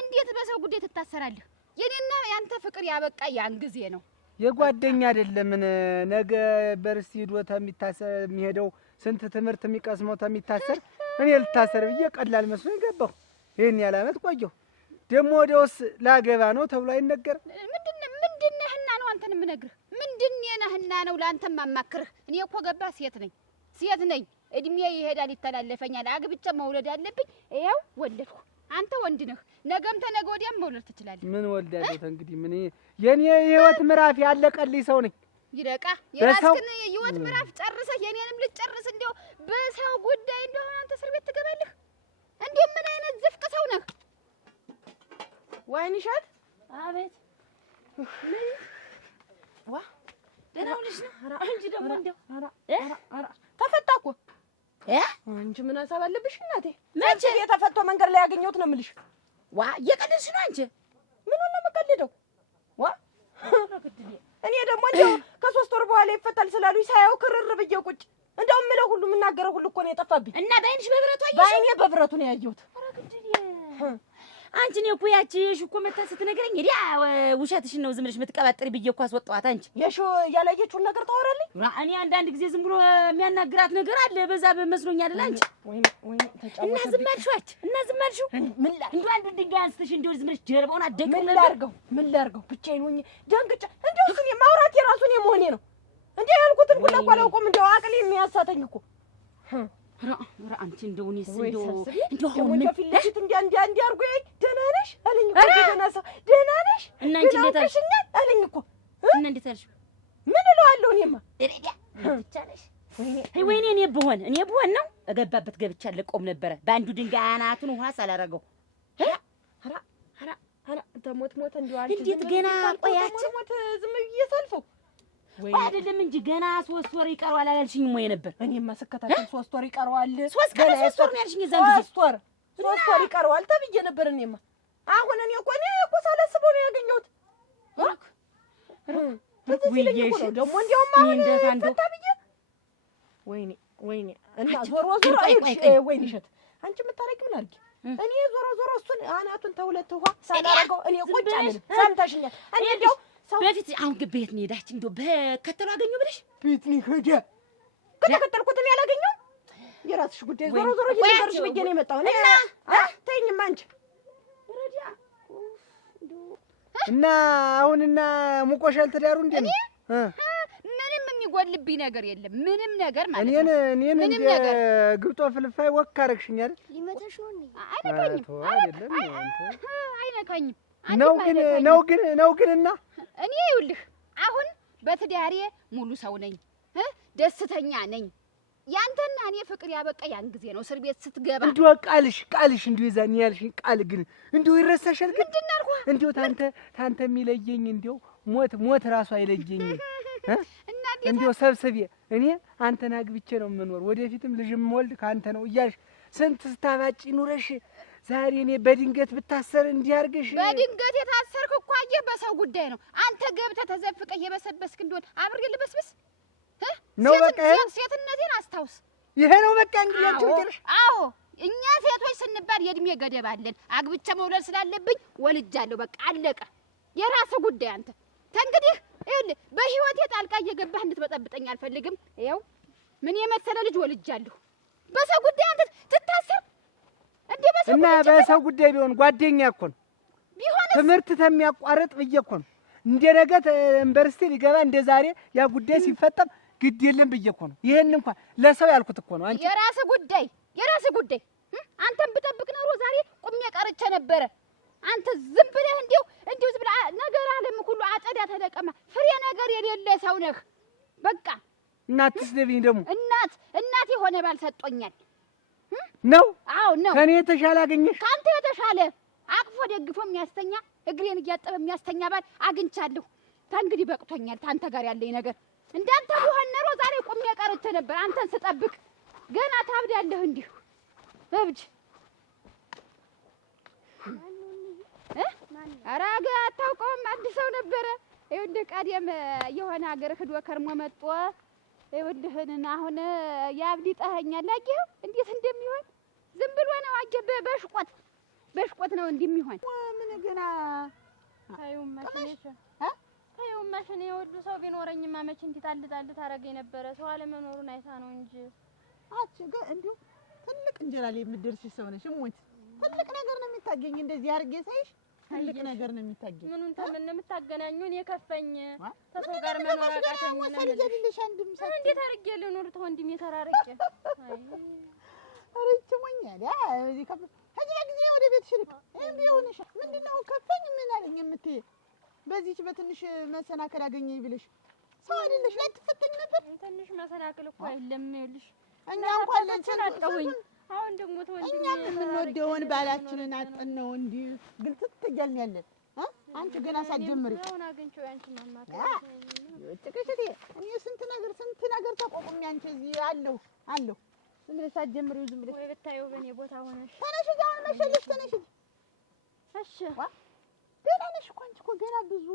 እንዴት በሰው ጉዳይ ትታሰራለህ? የኔና ያንተ ፍቅር ያበቃ ያን ጊዜ ነው። የጓደኛ አይደለም ነገ በርስ ሂዶ የሚሄደው ስንት ትምህርት የሚቀስመው የሚታሰር እኔ ልታሰር ብዬ ቀላል መስሎኝ ገባሁ። ይሄን ያህል ዓመት ቆየሁ። ደግሞ ወደውስ ላገባ ነው ተብሎ አይነገርም። ምንድነህና ነው አንተን የምነግርህ? ምንድነህና ነው ለአንተም ማማክርህ? እኔ እኮ ገባ ሴት ነኝ። እድሜ ይሄዳል ይተላለፈኛል። አግብቼ መውለድ አለብኝ። ይኸው ወለድኩ። አንተ ወንድ ነህ። ነገም ተነገ ወዲያም መውለድ ትችላለህ። ምን ወልዳለሁ እንግዲህ ምን የኔ የህይወት ምዕራፍ ያለቀልኝ ሰው ነኝ። ይረቃ የራስህን የህይወት ምዕራፍ ጨርሰህ የኔንም ልጨርስ እንደው በሰው ጉዳይ እንደው አንተ እስር ቤት ትገባለህ? እንደው ምን አይነት ዝፍቅ ሰው ነህ? ወይንሸት አቤት ምን ዋ ደህና ውልሽ ነው እንጂ ደግሞ እንደው ተፈታ እኮ አንቺ ምን ሀሳብ አለብሽ እናቴ? መቼ የተፈቶ መንገድ ላይ ያገኘሁት ነው የምልሽ። ዋ እየቀለድሽ ነው አንቺ? ምን ነው የምቀልደው? ዋ እኔ ደግሞ እንደው ከ3 ወር በኋላ ይፈታል ስላሉኝ ሳያው ክርር ብዬ ቁጭ እንደው የምለው ሁሉ የምናገረው ሁሉ እኮ ነው የጠፋብኝ። እና በአይንሽ በብረቱ አየሽ? በአይኔ በብረቱ ነው ያየሁት። አንቺ ነው እኮ ያቺ እኮ መታ ስትነግረኝ እዲያ ውሸትሽን ነው ዝም ብለሽ የምትቀባጥሪ ብዬ እኮ አስወጣኋት። አንቺ የሾ ያላየችውን ነገር ታወራለኝ። እኔ አንዳንድ ጊዜ ዝም ብሎ የሚያናግራት ነገር አለ በዛ በመስሎኝ አይደል አንቺ? ወይ ተጫወተብኝ። እና ዝም አልሽዋች እና ዝም አልሽው። ምን እንደው አንዱ ድንጋይ አንስተሽ እንደው ዝም ብለሽ ጀርባውን አደቀው ነበር። ምን ላድርገው ብቻዬን ሆኜ ደንግጬ እንደው እሱን ማውራት የራሱን የመሆኔ ነው። እንዴ ያልኩትን ሁሉ እኮ አላውቅም። እንደው አቅሌን የሚያሳተኝ እኮ አንቺ እንደው እኔስ እንደው ምን ፊት ለፊት እንዲያ አድርጎ ደህና ነሽ አለኝ እኮ። ደህና ሰው ደህና ነሽ እና አንቺ እንዴት አልሽ አለኝ እኮ። እና እንዴት አልሽ? ምን እለዋለሁ እኔማ ደረጃ ብቻለሽ። ወይኔ እኔ ብሆን ነው እገባበት ገብቻ ለቆም ነበረ በአንዱ ድንጋይ አናቱን ውሃ ሳላረገው። ተሞት እንደው አንቺ እንዴት ገና ቆያችሁ ሞት ዝም ብዬ ሳልፈው አይደለም እንጂ ገና 3 ወር ይቀረዋል አላልሽኝም ወይ ነበር? እኔማ ስከታተል 3 ወር ይቀረዋል። 3 ወር ነው ያልሽኝ እዛን ጊዜ። 3 ወር ይቀረዋል ተብዬ ነበር እኔማ። አሁን እኔ እኮ ሳላስበው ነው ያገኘሁት። ደግሞ እንዲያውም አሁን ፈታ ብዬ ወይኔ እና ዞሮ ወይንሸት አንቺ የምታረቂ ምን አድርጊ? እኔ ዞሮ እሱን አናቱን ተውለት ውሃ ሳላረገው እኔ ቁጭ አለኝ። ሰምተሽኛል? እኔ እንደው በፊት አሁን ቤት ነው ሄዳች እንደው በከተሉ አገኘው ብለሽ ቤት ነው ሄደ ከተከተልኩት እኔ አላገኘው። የራስሽ ጉዳይ። ዞሮ እየነገርሽ ብዬ ነው የመጣው እና ተይኝማ አንቺ እና አሁንና ሙቆሻል ትዳሩ እንዴ ነው? ምንም የሚጎልብኝ ነገር የለም። ምንም ነገር ማለት ነው። እኔን እንደ ግብጦ ፍልፋይ ወክ አደረግሽኝ አይደል? ሊመታሽ ነው። አይነካኝም። ነው ግንና እኔ ይኸውልህ አሁን በትዳሬ ሙሉ ሰው ነኝ፣ ደስተኛ ነኝ። ያንተና እኔ ፍቅር ያበቃ ያን ጊዜ ነው እስር ቤት ስትገባ። እንደው ቃልሽ እንደው ይዛኝ ያልሽኝ ቃል ግን እንደው ይረሳሻል። ግን ምንድን አልኩህ? እንደው ታንተ የሚለየኝ እንደው ሞት ራሱ አይለየኝም። እንደው ሰብስቤ እኔ አንተን አግብቼ ነው የምኖር፣ ወደፊትም ልጅም ወልድ ካንተ ነው እያልሽ ስንት ስታባጭ ኑረሽ ዛሬ እኔ በድንገት ብታሰር እንዲህ አድርገሽ። በድንገት የታሰርክ እኮ አየህ በሰው ጉዳይ ነው። አንተ ገብተህ ተዘፍቀህ የበሰበስክ እንደሆነ አብሬ ልበስብስ ነው በቃ ሴትነቴን አስታውስ። ይሄ ነው በቃ እንግዲህ አንቺ ወደርሽ። አዎ እኛ ሴቶች ስንባል የእድሜ ገደብ አለን። አግብቼ መውለድ ስላለብኝ ወልጃለሁ። በቃ አለቀ። የራስህ ጉዳይ አንተ። ተንግዲህ ይኸውልህ በህይወቴ ጣልቃ እየገባህ እንድትበጠብጠኝ አልፈልግም። ይኸው ምን የመሰለ ልጅ ወልጃለሁ። በሰው ጉዳይ አንተ ትታሰብ እንዴ? በሰው ጉዳይ ቢሆን ጓደኛ እኮ ነው ቢሆን ትምህርት ተሚያቋርጥ ብዬ እኮ ነው እንደ ነገ ዩኒቨርሲቲ ሊገባ እንደ ዛሬ ያ ጉዳይ ሲፈጠም ግድ የለም ብዬ እኮ ነው። ይሄን እንኳን ለሰው ያልኩት እኮ ነው። አንቺ የራስህ ጉዳይ አንተን ብጠብቅ ኖሮ ዛሬ ቁሜ ቀርቼ ነበረ። አንተ ዝም ብለህ እንዲሁ ዝም ብለህ ነገር አለም ሁሉ አጨዳ ተለቀማ ፍሬ ነገር የሌለ ሰው ነህ። በቃ እናትስ ደብኝ ደግሞ እናት የሆነ ባል ሰጦኛል ነው። አዎ ነው። ከኔ የተሻለ አገኘሽ? ካንተ የተሻለ አቅፎ ደግፎ የሚያስተኛ እግሬን እያጠበ የሚያስተኛ ባል አግኝቻለሁ። ታንግዲህ በቅቶኛል። ታንተ ጋር ያለኝ ነገር እንዳንተ ቢሆን ኖሮ ዛሬ ቁሜ ቀርቼ ነበር። አንተን ስጠብቅ ገና ታብዳለህ እንዲሁ እብድ። ኧረ አታውቀውም? አዲስ ሰው ነበረ። ይኸውልህ ቀደም የሆነ ሀገር ሂዶ ከርሞ መጥቶ ይኸውልህን አሁን ያብዲ ጠኸኛል። አየኸው እንዴት እንደሚሆን ዝም ብሎ ነው። አየህ በሽቆት ነው እንደሚሆን ምን ገና ታዩም ማሽን የወዱ ሰው ቢኖረኝማ መች እንት ጣል ታረገኝ ነበረ። ሰው አለመኖሩን አይታ ነው እንጂ አቺ እንዲሁ ትልቅ እንጀራ ላይ የምትደርሺ ሰው ነሽ። እሞት ትልቅ ነገር ነው የምታገኝ። እንደዚህ አድርጌ ሳይሽ ትልቅ ነገር ነው የምታገኝ። ምኑን ተምን የምታገናኙን? የከፈኝ ተሰው ጋር መኖር አቃተኝ። እንዴት አድርጌ ልኖር ተወንድሜ ተራርቄ? አረች ሞኛል እዚህ ከፍ ከዚህ ጊዜ ወደ ቤትሽ ልክ እንዴውንሽ ምንድነው ከፈኝ ምን አለኝ የምትይ በዚህች በትንሽ መሰናከል አገኘኝ ብለሽ ሰው አይደለሽ ላይ ትፈተኝ ነበር። ትንሽ መሰናከል እኮ አይደለም። ይኸውልሽ እኛ እንኳን ለንቸናጠውኝ አሁን ደግሞ ተወንድሜ እኛ የምንወደውን ባላችንን አጥን ነው እንዴ ግልጽ ትገልን ያለን አንቺ ገና ሳትጀምሪ አሁን አግኝቼው ያንቺ ማማከር እጭቅሽቴ እኔ ስንት ነገር ተቆቁም ያንቺ እዚህ አለሁ ዝም ብለሽ ሳትጀምሪው ዝም ብለሽ ወይ ብታዪው በእኔ ቦታ ሆነሽ ተነሽ ጋር መሸለሽ ተነሽ። እሺ ገና ነሽ እኮ አንቺ እኮ ገና ብዙ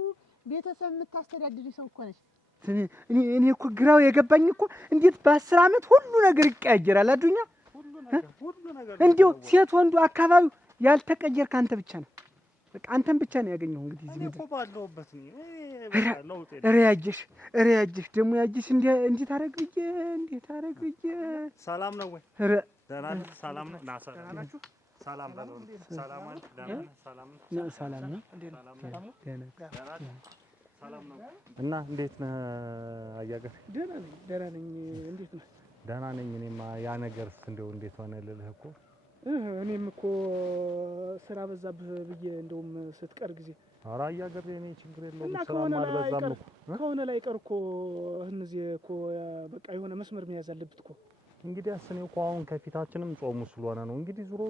ቤተሰብ የምታስተዳድሪ ሰው እኮ ነሽ። እኔ እኮ ግራው የገባኝ እኮ እንዴት በ10 ዓመት ሁሉ ነገር ይቀያየራል አዱኛ። ሁሉ ነገር እንዴው ሴት ወንዱ አካባቢው ያልተቀየርክ አንተ ብቻ ነው። በቃ አንተን ብቻ ነው ያገኘው። እንግዲህ እኔ እኮ ባለሁበት ነው ለውጥ ያጅሽ ደግሞ ያጅሽ እንዴት ታረግ ብዬ ሰላም ነው ወይ? ደህና ነህ? ሰላም ነው። ና ሰላም ናችሁ? ሰላም በለው። ሰላም አለ። ደህና ነህ? ሰላም ነው። ሰላም ነው። እና እንዴት ነህ አያገር? ደህና ነኝ። እንዴት ነህ? ደህና ነኝ። እኔማ ያ ነገርስ እንደው እንዴት ሆነ ልልህ እኮ እኔም እኮ ስራ በዛብህ ብዬ እንደውም ስትቀር ጊዜ ኧረ አያገር እኔ ችግር የለውም። እና ከሆነ ላይ ቀር እኮ እነዚህ እኮ በቃ የሆነ መስመር መያዝ አለብት እኮ። እንግዲህ እኔ እኮ አሁን ከፊታችንም ጾሙ ስለሆነ ነው እንግዲህ ዙሮ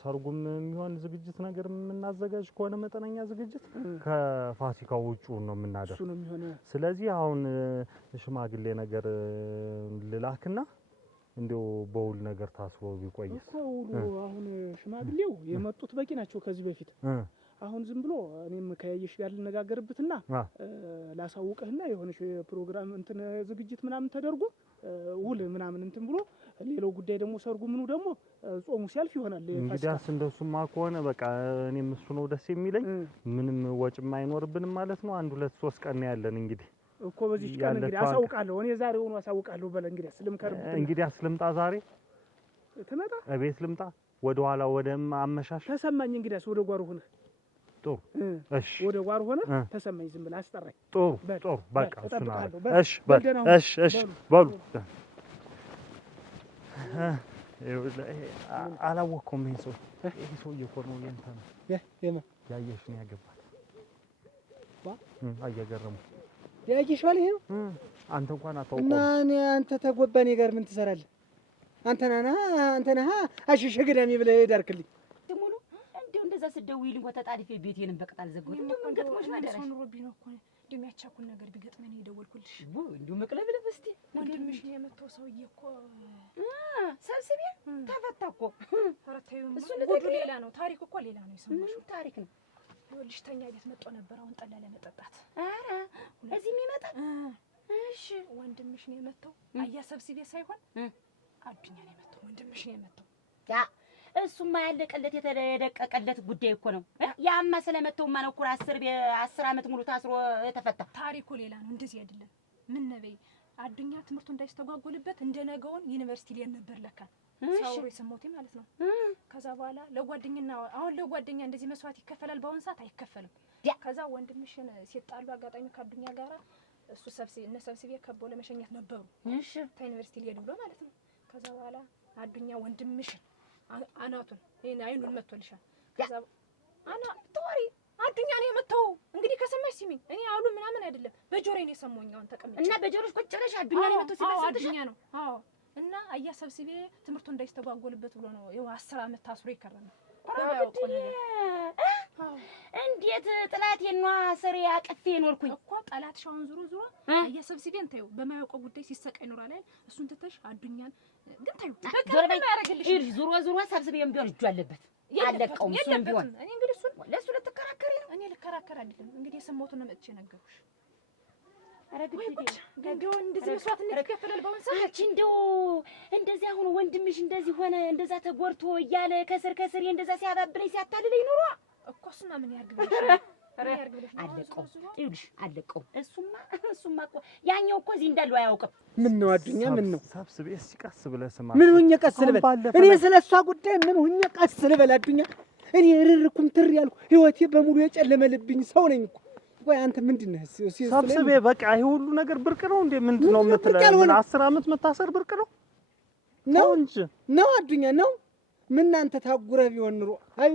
ሰርጉም የሚሆን ዝግጅት ነገር የምናዘጋጅ ከሆነ መጠነኛ ዝግጅት ከፋሲካው ውጪ ነው የምናደርግ። እሱ ነው የሚሆነው። ስለዚህ አሁን ሽማግሌ ነገር ልላክና እንደው በውል ነገር ታስቦ ቢቆይስ እኮ ውሉ አሁን ሽማግሌው የመጡት በቂ ናቸው ከዚህ በፊት። አሁን ዝም ብሎ እኔም ከያየሽ ጋር ልነጋገርበትና ላሳውቅህና የሆነሽ ፕሮግራም እንትን ዝግጅት ምናምን ተደርጎ ውል ምናምን እንትን ብሎ ሌላው ጉዳይ ደግሞ ሰርጉ ምኑ ደግሞ ጾሙ ሲያልፍ ይሆናል። እንግዲያስ እንደሱማ ከሆነ በቃ እኔም እሱ ነው ደስ የሚለኝ። ምንም ወጭም አይኖርብንም ማለት ነው። 1 2 3 ቀን ያለን እንግዲህ እኮ በዚህ ቀን እንግዲህ አሳውቃለሁ። እኔ ዛሬውኑ አሳውቃለሁ። በለ እንግዲህ ስለምከርብ እንግዲህ ልምጣ ዛሬ ትመጣ እቤት ልምጣ ወደ ኋላ ወደ አመሻሽ ተሰማኝ። እንግዲህ ወደ ጓሮ ሆነ ጥሩ። እሺ ወደ ጓሮ ሆነ ተሰማኝ። ዝም ብለህ አስጠራኝ። ጥሩ በቃ እሱና እሺ በሉ አላወቅኩም። ይሄ ሰው እየኮነው የእንታ ነው ያየሽ ነው ያገባት አያገረሙ ያየሽ ማለት ነው። አንተ እንኳን አታውቀውም። እና አንተ ተጎባኔ ጋር ምን ትሰራለህ? አንተ ነህ አሽሽ ገዳሚ ብለህ ዳርክልኝ። ሙሉ እንደው እንደዛ ስትደውይልኝ እንኳን ተጣድፌ ቤቴንም በቅጣል ዘጋሁት። እንደው ምን ገጥሞሽ ነው? ሰው ኑሮብኝ ነው እኮ እንደው የሚያቻኩል ነገር ቢገጥመኝ የደወልኩልሽ። እንደው መቅለብለብ እስቲ ወንድምሽ ነው የመጣው ሰውዬ እኮ ሰብስቤ ተፈታ እኮ። ኧረ ተይው፣ እሱ ሌላ ነው ታሪክ እኮ ሌላ ነው። የሰማሽው ታሪክ ነው ይኸውልሽ ተኛ ቤት መጥቶ ነበር አሁን ጠላ ለመጠጣት። ኧረ እዚህ የሚመጣ እሺ ወንድምሽ ነው የመጣው። አያሰብስቤ ሳይሆን አዱኛ ነው የመጣው። ወንድምሽ ነው የመጣው። ያ እሱማ ያለቀለት የተደቀቀለት ጉዳይ እኮ ነው። ያማ ስለመተውማ ነው እኮ 10 ዓመት ሙሉ ታስሮ ተፈታ። ታሪኩ ሌላ ነው። እንደዚህ አይደለም። ምን ነበይ አዱኛ ትምህርቱ እንዳይስተጓጎልበት እንደነገውን ዩኒቨርሲቲ ላይ ነበር ለካ ሳውሮ የሰሞቴ ማለት ነው። ከዛ በኋላ ለጓደኛና አሁን ለጓደኛ እንደዚህ መስዋዕት ይከፈላል። በአሁን ሰዓት አይከፈልም። ከዛ ወንድምሽን ሲጣሉ አጋጣሚ ከአዱኛ ጋራ እሱ ሰብስቤ ከበው ለመሸኘት ነበሩ። እሺ ከዩኒቨርሲቲ ሊሄዱ ብሎ ማለት ነው። ከዛ በኋላ አዱኛ ወንድምሽን አናቱን ይሄን አይኑን መጥቶልሻል። ከዛ አና ቶሪ አዱኛ ነው የመጣው። እንግዲህ ከሰማሽ ሲሚኝ እኔ አሉ ምናምን አይደለም በጆሮዬ ነው የሰማሁኝ። አሁን ተቀምጬ እና በጆሮሽ ቁጭ ብለሽ አዱኛ ነው የመጣው ሲባል አዱኛ ነው። አዎ እና አያሰብስቤ ትምህርቱ እንዳይስተጓጎልበት ብሎ ነው ይኸው 10 ዓመት ታስሮ ይከረም። እንዴት ጥላቴን ነው ስሬ አቅፌ ኖርኩኝ እኮ ጠላትሽ አሁን ዙሮ አያሰብስቤን ተይው በማያውቀው ጉዳይ ሲሰቃይ ኖራል አይደል? እሱን ትተሽ አዱኛን ግን ተይው በቃ ምን ያደርግልሽ? ዙሮ ሰብስቤም ቢሆን እጁ አለበት አለቀውም። እሱን ቢሆን እኔ እንግዲህ እሱን ለሱ ልትከራከሪ ነው? እኔ ልከራከር አይደለም እንግዲህ የሰማሁትን ነው መጥቼ ነገርኩሽ። እንደው እንደዚህ መስዋዕት እንከፈላል በአሁን ሰዓት እንደው እንደዚህ አሁን ወንድምሽ እንደዚህ ሆነ እንደዛ ተጎርቶ እያለ ከስር እንደዛ ሲያባብለኝ ሲያታልለኝ ኑሮ እኮ እሱማ ምን ያርግልሽ? አለቀው ይኸውልሽ አለቀው። እሱማ እኮ ያኛው እኮ እዚህ እንዳለው አያውቅም። ምን ነው አዱኛ ምን ነው ሰብስቤ እስኪ ቀስ ብለህ ስማ። ምን ሁኜ ቀስ ልበል? እኔ ስለሷ ጉዳይ ምን ሁኜ ቀስ ልበል አዱኛ? እኔ እርርኩም ትር ያልኩ ህይወቴ በሙሉ የጨለመልብኝ ሰው ነኝ እኮ። ቆይ አንተ ምንድነህ? ሰብስቤ በቃ ይሄ ሁሉ ነገር ብርቅ ነው እንዴ? ምንድነው የምትለው? ምን 10 ዓመት መታሰር ብርቅ ነው ነው እንጂ ነው አዱኛ ነው። ምን አንተ ታጉረህ ቢሆን ኑሮ አይ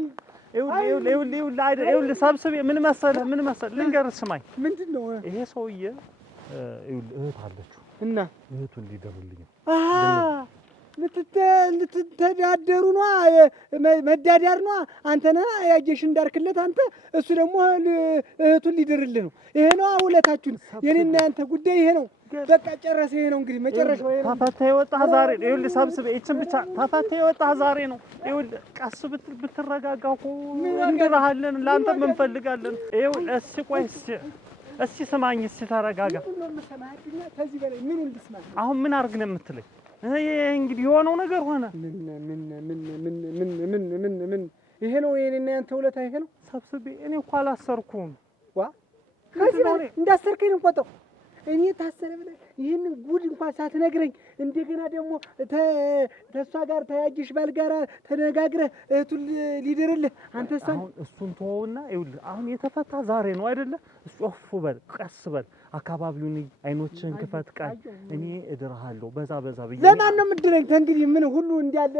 ይኸውልህ ሰብስቤ ምን መሰለህ ልንገርህ ስማኝ። ምንድነው ይሄ ሰውዬ እህት አለችው እና እህቱን ሊደርልኝ ልትተዳደሩ ነው መዳዳር ነው። አንተ ነህ ያየሽ እንዳርክለት አንተ እሱ ደግሞ እህቱን ሊድርልህ ነው። ይሄ ነው ውለታችሁን። የኔና ያንተ ጉዳይ ይሄ ነው። በቃ ጨረሰ። ይሄ ነው እንግዲህ መጨረሻው። ይሄ ነው። ተፈተህ የወጣህ ዛሬ ነው። ይኸውልህ ሰብስቤ ይችን ብቻ ተፈተህ የወጣህ ዛሬ ነው። ይኸውልህ ቀስ ብትረጋጋ እኮ እንድርሃለን። ለአንተ ምን እንፈልጋለን? ይኸውልህ እስኪ ቆይ እስኪ ስማኝ። እስኪ ተረጋጋ። ከዚህ በላይ ምን እንድስማ? አሁን ምን አድርግ ነው የምትለኝ? እንግዲህ የሆነው ነገር ሆነ። ምን ይሄ ነው የኔና ያንተ ውለታ ይሄ ነው። ሰብስቤ እኔ እኮ አላሰርኩም። ከዚህ በላይ እንዳሰርከኝ ነው ቆጠው። እኔ ታሰረ ብለህ ይህንን ጉድ እንኳን ሳትነግረኝ እንደገና ደግሞ ተሷ ጋር ተያጅሽ ባል ጋር ተነጋግረህ እህቱን ሊድርልህ አንተ አሁን እሱን ተወውና ይኸውልህ አሁን የተፈታ ዛሬ ነው አይደለ? ጮፍ በል ቀስ በል አካባቢውን አይኖችን ክፈት ቃል እኔ እድርሃለሁ በዛ ብዬ ለማን ነው የምትድረኝ? ተንግዲህ ምን ሁሉ እንዲያለ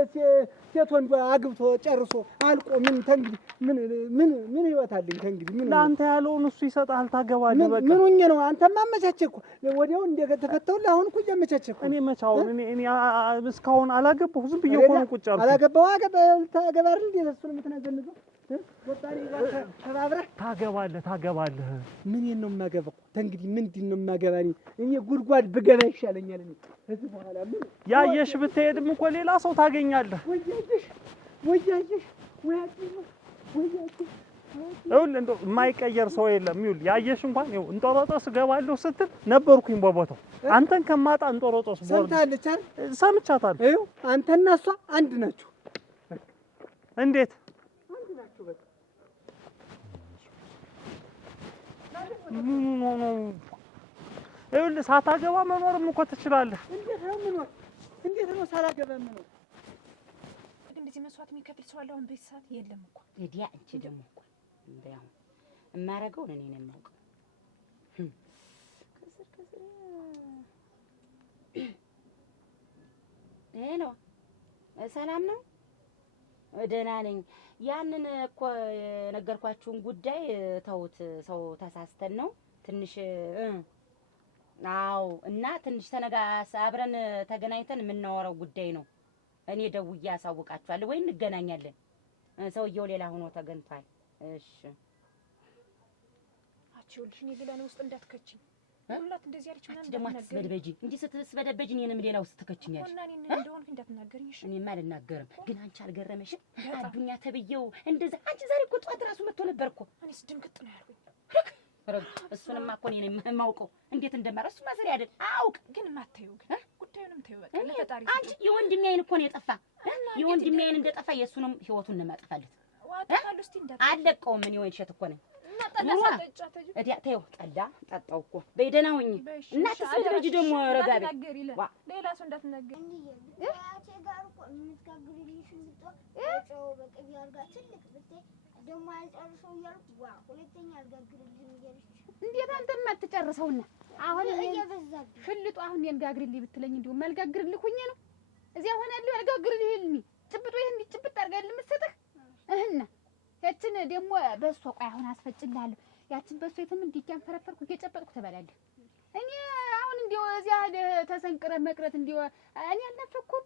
ሴት ወንድ አግብቶ ጨርሶ አልቆ ምን ተንግዲህ ምን ህይወት አለኝ? ተንግዲህ ምን ለአንተ ያለውን እሱ ይሰጣል። ታገባለህ በቃ ምን ሆኜ ነው አንተማ አመቻቸህ እኮ ወዲያው እንደተፈተውልህ አሁን እኮ እያመቻቸህ እኮ። እኔ መቻውን እኔ እስካሁን አላገባሁ ዝም ብዬ እኮ ነው ቁጭ አልኩት። አላገባሁ ታገባር እንዴ? እሱን የምትናዘንዘው ወጣሪ ጋር ተባብረህ ታገባለህ። ምን ነው የማገባው? ተንግዲህ ምንድን ነው የማገባኝ? እኔ ጉድጓድ ብገባ ይሻለኛል። እኔ ከዚህ በኋላ ምን ያየሽ ብትሄድም እኮ ሌላ ሰው ታገኛለህ። ወያየሽ ይኸውልህ እንደው የማይቀየር ሰው የለም። ይኸውልህ ያየሽ እንኳን ይኸው እንጦሮጦስ እገባለሁ ስትል ነበርኩኝ በቦታው። አንተን ከማጣ እንጦሮጦስ ሰምታለች አይደል? ሰምቻታለሁ። ይኸው አንተና እሷ አንድ ናችሁ። እንዴት አንድ ናችሁ? በቃ ይኸውልህ ሳታገባ መኖርም እኮ ትችላለህ። እንዴት ነው ሳላገባ መኖር? እንደዚህ መስዋዕት የሚከፍል ሰው አለ አሁን በዚህ ሰዓት የለም እኮ። እዲያ አንቺ ደግሞ እኮ እንደው የማረገውን እኔ ነኝ የማውቀው። ሄሎ ሰላም ነው? ደህና ነኝ። ያንን እኮ የነገርኳችሁን ጉዳይ ተውት። ሰው ተሳስተን ነው ትንሽ አዎ። እና ትንሽ አብረን ተገናኝተን የምናወራው ጉዳይ ነው። እኔ ደውዬ አሳውቃችኋለሁ ወይ እንገናኛለን። ሰውየው ሌላ ሆኖ ተገኝቷል። እሺ አቺውልሽ እኔ ሌላ ነው ውስጥ እንዳትከቺኝ። ሁላት እንደዚህ ያለች ምናምን ደግሞ አትስበድበጂ እንጂ ስትስበደበጂ እኔንም ሌላ ውስጥ ትከችኛለሽ። እና እኔን እንደሆንኩ እንዳትናገሪኝ እሺ። እኔማ አልናገርም፣ ግን አንቺ አልገረመሽም? አዱኛ ተብዬው እንደዛ አንቺ ዛሬ እኮ ጠዋት ራሱ መጥቶ ነበር እኮ። እኔስ ድንግጥ ነው ያልኩኝ። እሱንማ እኮ እኔ ነኝ የማውቀው እንዴት እንደማረ እሱ ማሰሪ አይደል አውቅ። ግን ማታዩ ግን ጉዳዩንም ታዩ በቃ ለፈጣሪ አንቺ የወንድሜ አይን እኮ ነው የጠፋ። የወንድሜ አይን እንደጠፋ የእሱንም ህይወቱን እንማጥፋለት ዋጣሉ እስቲ እንዳት አለቀውም። እኔ ወይ እሸት እኮ ነኝ። እዲያ ተይው ጠላ ጠጣው እኮ በይደና ሁኚ እና ትስበጂ ደግሞ ረጋቢ ሌላ ሰው እንዳትናገሪ ያቺ ጋር እኮ የምትጋግሪልሽ ጮ በቅቤ አድርጋ ትልቅ ብታይ ደግሞ አልጨርሰው እያልኩ ሁለተኛ አልጋግርልሽም እያልሽ እንዴት አንተ የማትጨርሰውና አሁን እየበዛብኝ ሽልጡ አሁን እኔን ጋግሪልኝ ብትለኝ እንዲሁ ማልጋግርልህ ሁኜ ነው እዚያ ሆናለሁ አልጋግርልህ ይልኝ ጭብጦ ይሄን ጭብጥ አድርጋለህ የምትሰጥህ እህና ያችን ደግሞ በሷ ቆይ አሁን አስፈጭልሃለሁ ያችን በሷ የትም እንዲያን ፈረፈርኩ እየጨበጥኩ ትበላለህ። እኔ አሁን እንዲሁ እዚያ ተሰንቅረህ መቅረት እንዲሁ እኔ አልናፈኩም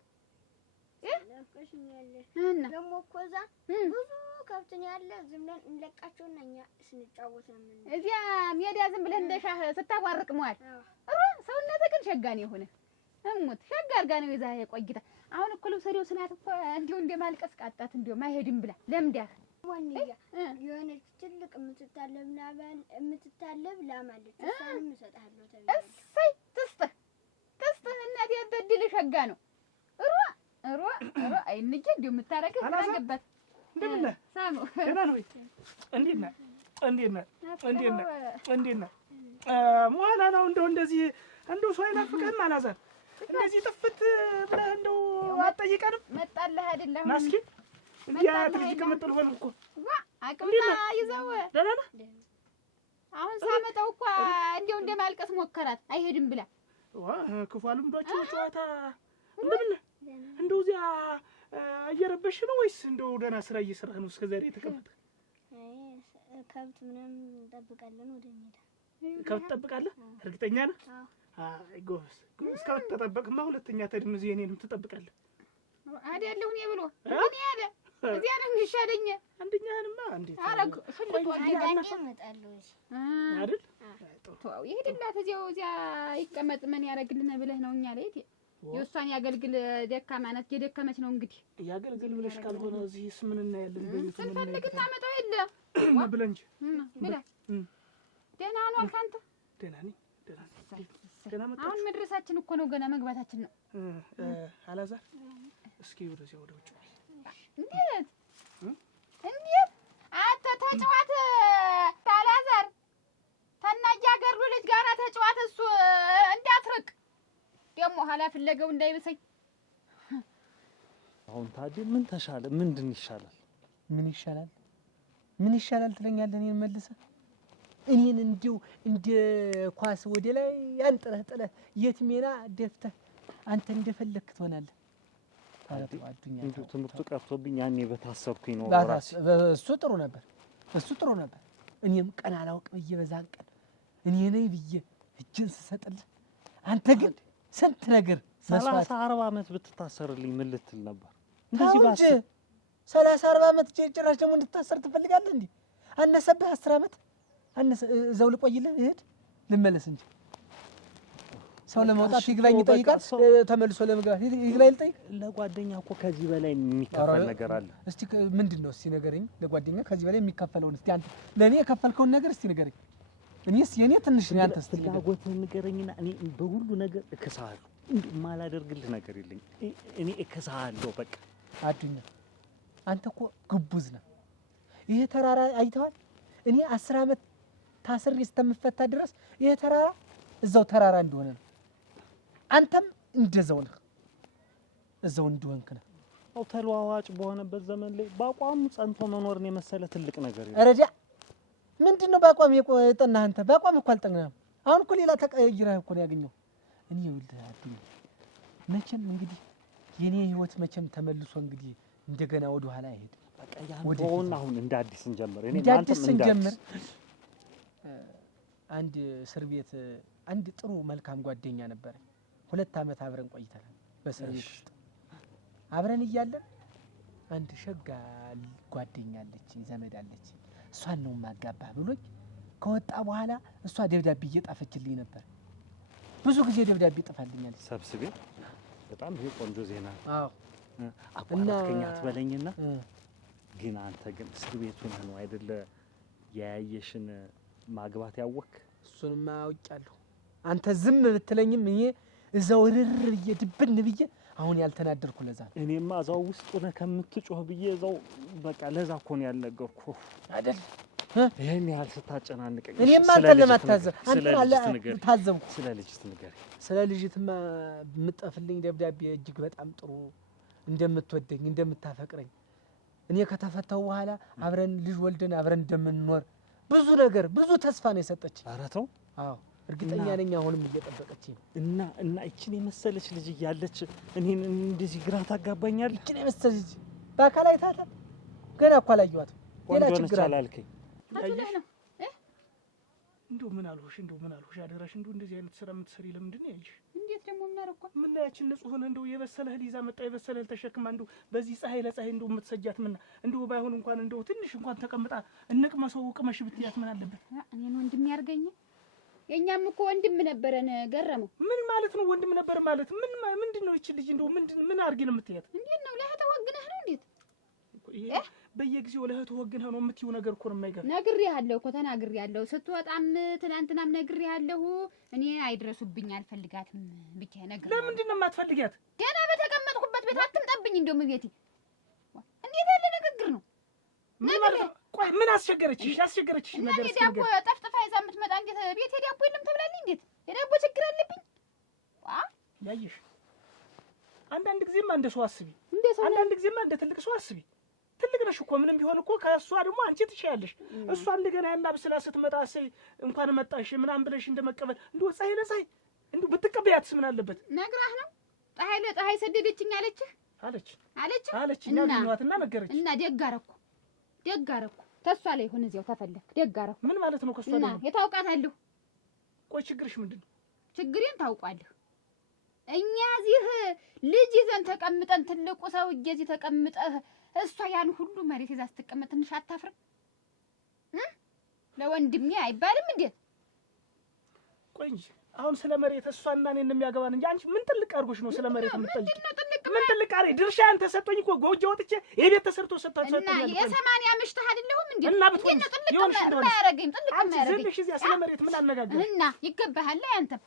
ለፍቀሽኛለሽ ደግሞ እኮ እዛ ብዙ ከብት ነው ያለ ዝም ብለን እንለቃቸውና እኛ ስንጫወት ነው ምን እዚያ ሜዳ ዝም ብለህ እንደሻህ ስታዋርቅ መዋል ሰውነትህ ግን ሸጋ ነው የሆነ እሙት ሸጋ አድርጋ ነው ይዛ የቆይታ አሁን እኮ ልብሰሪው ስናት እኮ እንዲሁ እንደማልቀስ ቃጣት እንዲሁ ማይሄድም ብላ ለምዳህ ወንያ የሆነች ትልቅ የምትታለብ ላም አለች እሷንም እሰጥሃለሁ ተብዬ እሰይ ትስጥህ እናቴ በድል ሸጋ ነው አይ እንጂ እንዲሁ የምታረቅህ ታገባት እንደምን ነህ? ሳሙ ደህና ነው ወይ? እንዴት ነህ? መኋላ ነው እንደው እንደዚህ እንደው ሰው አይናፍቅህም አላዛር? እንደዚህ ጥፍት ብለህ እንደው አትጠይቀንም? መጣልህ አይደል አሁን ናስኪ እንዲያ ትልቅ ቅምጥል ሆነ እኮ አቅምታ ይዘው ደህና ነህ? አሁን ሳመጣው እኮ እንደው እንደማልቀስ ሞከራት አይሄድም ብላ ክፉ ልምዷቸው ጨዋታ እንደምን ነህ? እንደው እዚያ እየረበሽ ነው ወይስ እንደው ደህና ስራ እየሰራህ ነው እስከ ዛሬ የተቀመጥህ? ከብት ምናምን እንጠብቃለን ወደ ሜዳ። ከብት ትጠብቃለህ? እርግጠኛ ነህ? አይ ጎበዝ። እስከብት ተጠበቅማ ሁለተኛ ተድም እዚህ እኔንም ትጠብቃለህ አይደለሁ እኔ ብሎ እኔ ያለ እዚያ ነው የሚሻለኝ። አንደኛህንማ እንዴት አረግ ፍልጥ ወዲያና እመጣለሁ አይደል? ተው ይሄድላት እዚያ ይቀመጥ ምን ያደርግልናል ብለህ ነው እኛ ላይ የእሷን ያገልግል ደካማ ናት የደከመች ነው እንግዲህ ያገልግል ብለሽ ካልሆነ እዚህስ ምን እናያለን? በቤቱ ምን ስንፈልግ እናመጣው የለ ብለህ እንጂ ብለህ ደህና ነው አንተ? ደህና ነኝ ደህና መጣች። አሁን መድረሳችን እኮ ነው ገና መግባታችን ነው። አላዛር እስኪ ወደዚያ ወደ ውጭ እንዴት አንተ ተጫዋት አላዛር ተናያ ገሩ ልጅ ጋራ ተጫዋት እሱ እንዳትርቅ ደግሞ ኋላ ፍለገው እንዳይበሰኝ። አሁን ታዲያ ምን ተሻለ? ምንድን ይሻላል? ምን ይሻላል ትለኛለህ? እኔን መልሰህ እኔን እንዲሁ እንደ ኳስ ወደ ላይ አንጥረህ ጥለህ የት ሜና ደፍተህ አንተ እንደፈለክ ትሆናለህ። እንዲሁ ትምህርቱ ቀርቶብኝ ያኔ በታሰርኩኝ ነው ራስ። እሱ ጥሩ ነበር። እኔም ቀን አላውቅ ብዬ በዛን ቀን እኔ ነኝ ብዬ እጅን ስሰጥልህ አንተ ግን ስንት ነገር 30-40 ዓመት ብትታሰርልኝ ምን ልትል ነበር? እንደዚህ ባስ 30-40 ዓመት ጭራሽ ደግሞ እንድታሰር ትፈልጋለህ እንዴ? አነሰብህ 10 ዓመት አነሰ። እዛው ልቆይልህ እሄድ ልመለስ እንጂ ሰው ለመውጣት ይግባኝ ይጠይቃል። ተመልሶ ለመግባት ይግባኝ ልጠይቅ። ለጓደኛ እኮ ከዚህ በላይ የሚከፈል ነገር አለ። እስቲ ምንድነው? እስቲ ንገረኝ። ለጓደኛ ከዚህ በላይ የሚከፈለውን እስቲ አንተ ለኔ የከፈልከውን ነገር እስቲ ንገረኝ። እኔስ የኔ ትንሽ ነው። አንተስ ፍላጎትህን ንገረኝና እኔ በሁሉ ነገር እከሳለሁ። የማላደርግልህ ነገር የለኝ። እኔ እከሳለሁ በቃ። አዱኛ አንተ እኮ ግቡዝ ነህ። ይሄ ተራራ አይተዋል? እኔ 10 ዓመት ታስሬ እስከምፈታ ድረስ ይሄ ተራራ እዛው ተራራ እንደሆነ ነው። አንተም እንደዛው ነህ፣ እዛው እንደሆንክ ነህ። አው ተለዋዋጭ በሆነበት ዘመን ላይ በአቋም ጸንቶ መኖርን የመሰለ ትልቅ ነገር የለም። ረዳ ምንድነው በአቋም የጠናህ አንተ? በአቋም እኮ አልጠናህም። አሁን እኮ ሌላ ተቀይረህ እኮ ነው ያገኘው። እኔ ይኸውልህ አዱኛ መቼም እንግዲህ የኔ ህይወት መቼም ተመልሶ እንግዲህ እንደገና ወደ ኋላ አይሄድም። በቃ ያንተውን አሁን እንደ አዲስ እንጀምር። እኔ አንተም እንጀምር። አንድ እስር ቤት አንድ ጥሩ መልካም ጓደኛ ነበረ። 2 ዓመት አብረን ቆይተናል። በእስር ቤት ውስጥ አብረን እያለን አንድ ሸጋ ጓደኛ አለች፣ ዘመድ አለች። እሷን ነው ማጋባህ ብሎኝ ከወጣ በኋላ እሷ ደብዳቤ እየጣፈችልኝ ነበር። ብዙ ጊዜ ደብዳቤ ጥፋልኛል። ሰብስቤ በጣም ይሄ ቆንጆ ዜና። አዎ አቋራጥከኝ አትበለኝና ግን አንተ ግን እስር ቤት ሆነህ ነው አይደለ ያያየሽን ማግባት ያወክ? እሱንማ አውቄያለሁ። አንተ ዝም ብትለኝም እኔ እዛው ርር ብዬ ድብን ብዬ አሁን ያልተናደርኩ ለዛ ነው። እኔማ እዛው ውስጥ ሆነህ ከምትጮህ ብዬ እዛው በቃ ለዛ እኮ ነው ያልነገርኩህ አይደል? ይሄን ያህል ስታጨናንቀኝ እኔማ አንተን ለማታዘብ አንተ ታዘብኩ። ስለ ልጅትማ የምጠፍልኝ ደብዳቤ እጅግ በጣም ጥሩ እንደምትወደኝ እንደምታፈቅረኝ እኔ ከተፈታው በኋላ አብረን ልጅ ወልደን አብረን እንደምንኖር ብዙ ነገር ብዙ ተስፋ ነው የሰጠች። ኧረ ተው። አዎ እርግጠኛ ነኝ አሁንም እየጠበቀችኝ ነው። እና እቺን የመሰለች ልጅ እያለች እኔን እንደዚህ ግራ ታጋባኛለህ? እቺን የመሰለች ልጅ በአካል አይታታል? ገና እኮ አላየኋትም። ሌላ ችግር አላልከኝ? እንደው ምን አልሆሽ አደራሽ እንደው እንደዚህ አይነት ስራ የምትሰሪ ለምንድን ነው ያልሽ? እንዴት ደግሞ እናረኳ? ምን ያችን ንጹህ ሆነ እንደው የበሰለህ ሊዛ መጣ የበሰለህ ተሸክማ እንደው በዚህ ፀሐይ ለፀሐይ እንደው የምትሰጃት ምን እንደው ባይሆን እንኳን እንደው ትንሽ እንኳን ተቀምጣ እንቅመሰው ቅመሽ ብትያት ምን አለበት? እኔን ወንድም ያርገኝ። የኛም እኮ ወንድም ነበረን ገረመው። ምን ማለት ነው ወንድም ነበር ማለት? ምንድነው ይቺ ልጅ እንደው ምን አርጊ ነው የምትያት? እንዴት ነው ለህተ ወግነህ ነው እንዴት? በየጊዜው ለህቱ ወግነህ ነው የምትይው ነገር እኮ ነው የማይገርም። ነግሬሃለሁ እኮ ተናግሬሃለሁ። ስትወጣም ትናንትናም ነግሬሃለሁ። እኔ አይድረሱብኝ አልፈልጋትም ብቻ ነገር። ለምንድን ነው የማትፈልጊያት? ገና በተቀመጥኩበት ቤት አትምጣብኝ። እንደው ቤቴ እንዴት ያለ ንግግር ነው? ቆይ ምን አስቸገረችሽ? ያስቸገረችሽ ነገር እስኪ ዳቦ ጠፍጥፋ ይዛ የምትመጣ እንዴት ቤቴ ዳቦ የለም ትብላለች? እንዴት የዳቦ ችግር አለብኝ? ያየሽ አንዳንድ ጊዜማ እንደ ሰው አስቢ፣ አንዳንድ ጊዜማ እንደ ትልቅ ሰው አስቢ። ትልቅ ነሽ እኮ ምንም ቢሆን እኮ ከእሷ ደግሞ አንቺ ትሻያለሽ። እሷ እንደገና ያና ብስላ ስትመጣ እሰይ እንኳን መጣሽ ምናምን ብለሽ እንደመቀበል እንደው ፀሐይ ለፀሐይ እንደው ብትቀበያትስ ምን አለበት? ነግራህ ነው ፀሐይ ለፀሐይ ሰደደችኝ አለችህ? አለች እና ግንዋትና ነገረች እና ደግ አደረኩ ተሷ ላይ ሆነ እዚያው ተፈለክ ደግ አደረኩ። ምን ማለት ነው? ከሷ ላይ እና የታውቃታለሁ። ቆይ ችግርሽ ምንድነው? ችግሬን ታውቃለህ። እኛ እዚህ ልጅ ይዘን ተቀምጠን ትልቁ ሰው እዚህ ተቀምጠህ እሷ ያን ሁሉ መሬት ይዛ ስትቀመጥ ትንሽ አታፍርም? ለወንድሜ አይባልም እንዴ? ቆይ እንጂ አሁን ስለ መሬት እሷና እኔን የሚያገባን እንጂ አንቺ ምን ጥልቅ አድርጎሽ ነው ስለ መሬት የምትጠይቂ? ምን ጥልቅ አድርጎ ድርሻዬን ተሰጠኝ እኮ ጎጆ ወጥቼ የቤት ተሰርቶ ሰጣችሁ እና የሰማንያ ምሽት አይደለሁም እንዴ? እና ብትሆን ይሆንሽ እንደሆነ አንቺ ዘለሽ እዚያ ስለ መሬት ምን አነጋገርሽ? እና ይገባሃል አንተም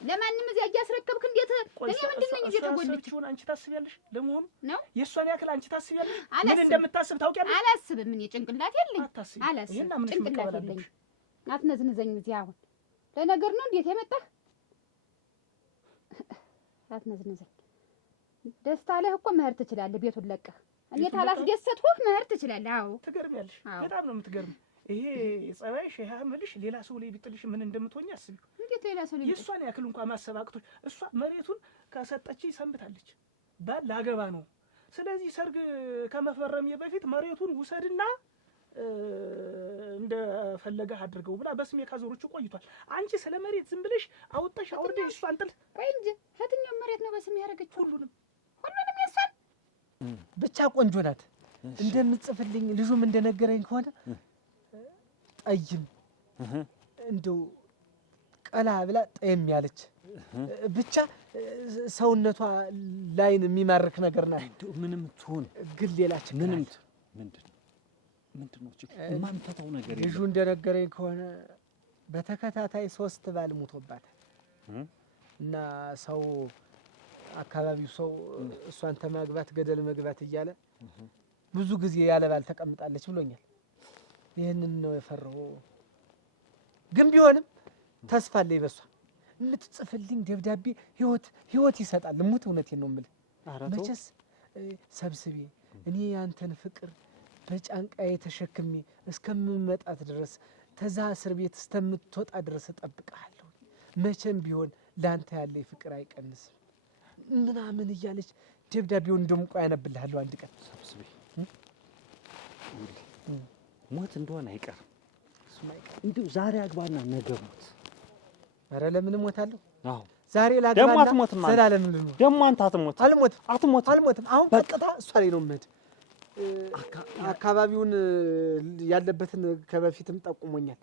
ለማንም እዚያ እያስረከብክ እንዴት እኔ ምንድነኝ እዚህ ተጎልቼውን አንቺ ታስቢያለሽ? ለመሆኑ ነው የእሷን ያክል አንቺ ታስቢያለሽ? ምን እንደምታስብ ታውቂያለሽ? አላስብም። እኔ ጭንቅላት የለኝ አላስብም። ጭንቅላት የለኝ። አትነዝንዘኝ። እዚህ አሁን ለነገር ነው እንዴት የመጣህ? አትነዝንዘኝ። ደስታ ለህ እኮ መሄድ ትችላለህ ቤቱን ለቀህ። እኔ ታላስደሰትኩህ መሄድ ትችላለህ። አዎ ትገርሚያለሽ። በጣም ነው የምትገርሚ። ይሄ ጸባይሽ ይሄ አመልሽ ሌላ ሰው ላይ ቢጥልሽ ምን እንደምትሆኝ አስቢ። እንዴት ሌላ ሰው ላይ የእሷን ያክል እንኳን ማሰብ አቅቶሽ እሷ መሬቱን ከሰጠች ሰንብታለች። ባል ላገባ ነው። ስለዚህ ሰርግ ከመፈረም በፊት መሬቱን ውሰድና እንደፈለገህ አድርገው ብላ በስሜ ካዞሮቹ ቆይቷል። አንቺ ስለ መሬት ዝም ብለሽ አውጣሽ አውርደሽ እሷን ጥል። ቆይ እንጂ የትኛው መሬት ነው በስሜ ያደረገችው? ሁሉንም የእሷን ብቻ ቆንጆ ናት እንደምትጽፍልኝ። ልጁም እንደነገረኝ ከሆነ ጠይም እንደው ቀላ ብላ ጠየም ያለች ብቻ ሰውነቷ ላይን የሚማርክ ነገር ናት። እንደው ምንም ትሆን ግን ሌላ ችግር ምንድን ነው የማንፈታው ነገር? ልጁ እንደነገረኝ ከሆነ በተከታታይ 3 ባል ሞቶባታል እና ሰው አካባቢው ሰው እሷን ተማግባት ገደል መግባት እያለ ብዙ ጊዜ ያለ ባል ተቀምጣለች ብሎኛል። ይህንን ነው የፈራው። ግን ቢሆንም ተስፋ አለኝ በሷ የምትጽፍልኝ ደብዳቤ ህይወት ይሰጣል። ሙት እውነቴን ነው የምልህ። መቼስ ሰብስቤ እኔ ያንተን ፍቅር በጫንቃዬ ተሸክሜ እስከምመጣት ድረስ ተዛ እስር ቤት እስከምትወጣ ድረስ እጠብቅሃለሁ። መቼም ቢሆን ለአንተ ያለኝ ፍቅር አይቀንስም ምናምን እያለች ደብዳቤውን እንደምቆ ያነብልሃለሁ አንድ ቀን። ሰብስቤ ሞት እንደሆነ አይቀርም። እንዲሁ ዛሬ አግባና ነገ ሞት። ኧረ ለምን እሞታለሁ? አዎ ዛሬ ላግባና ዘላለም ልኑር። ደግሞ አንተ አትሞትም። አሁን ቀጥታ እሷ ላይ ነው የምሄድ። አካባቢውን ያለበትን ከበፊትም ጠቁሞኛል።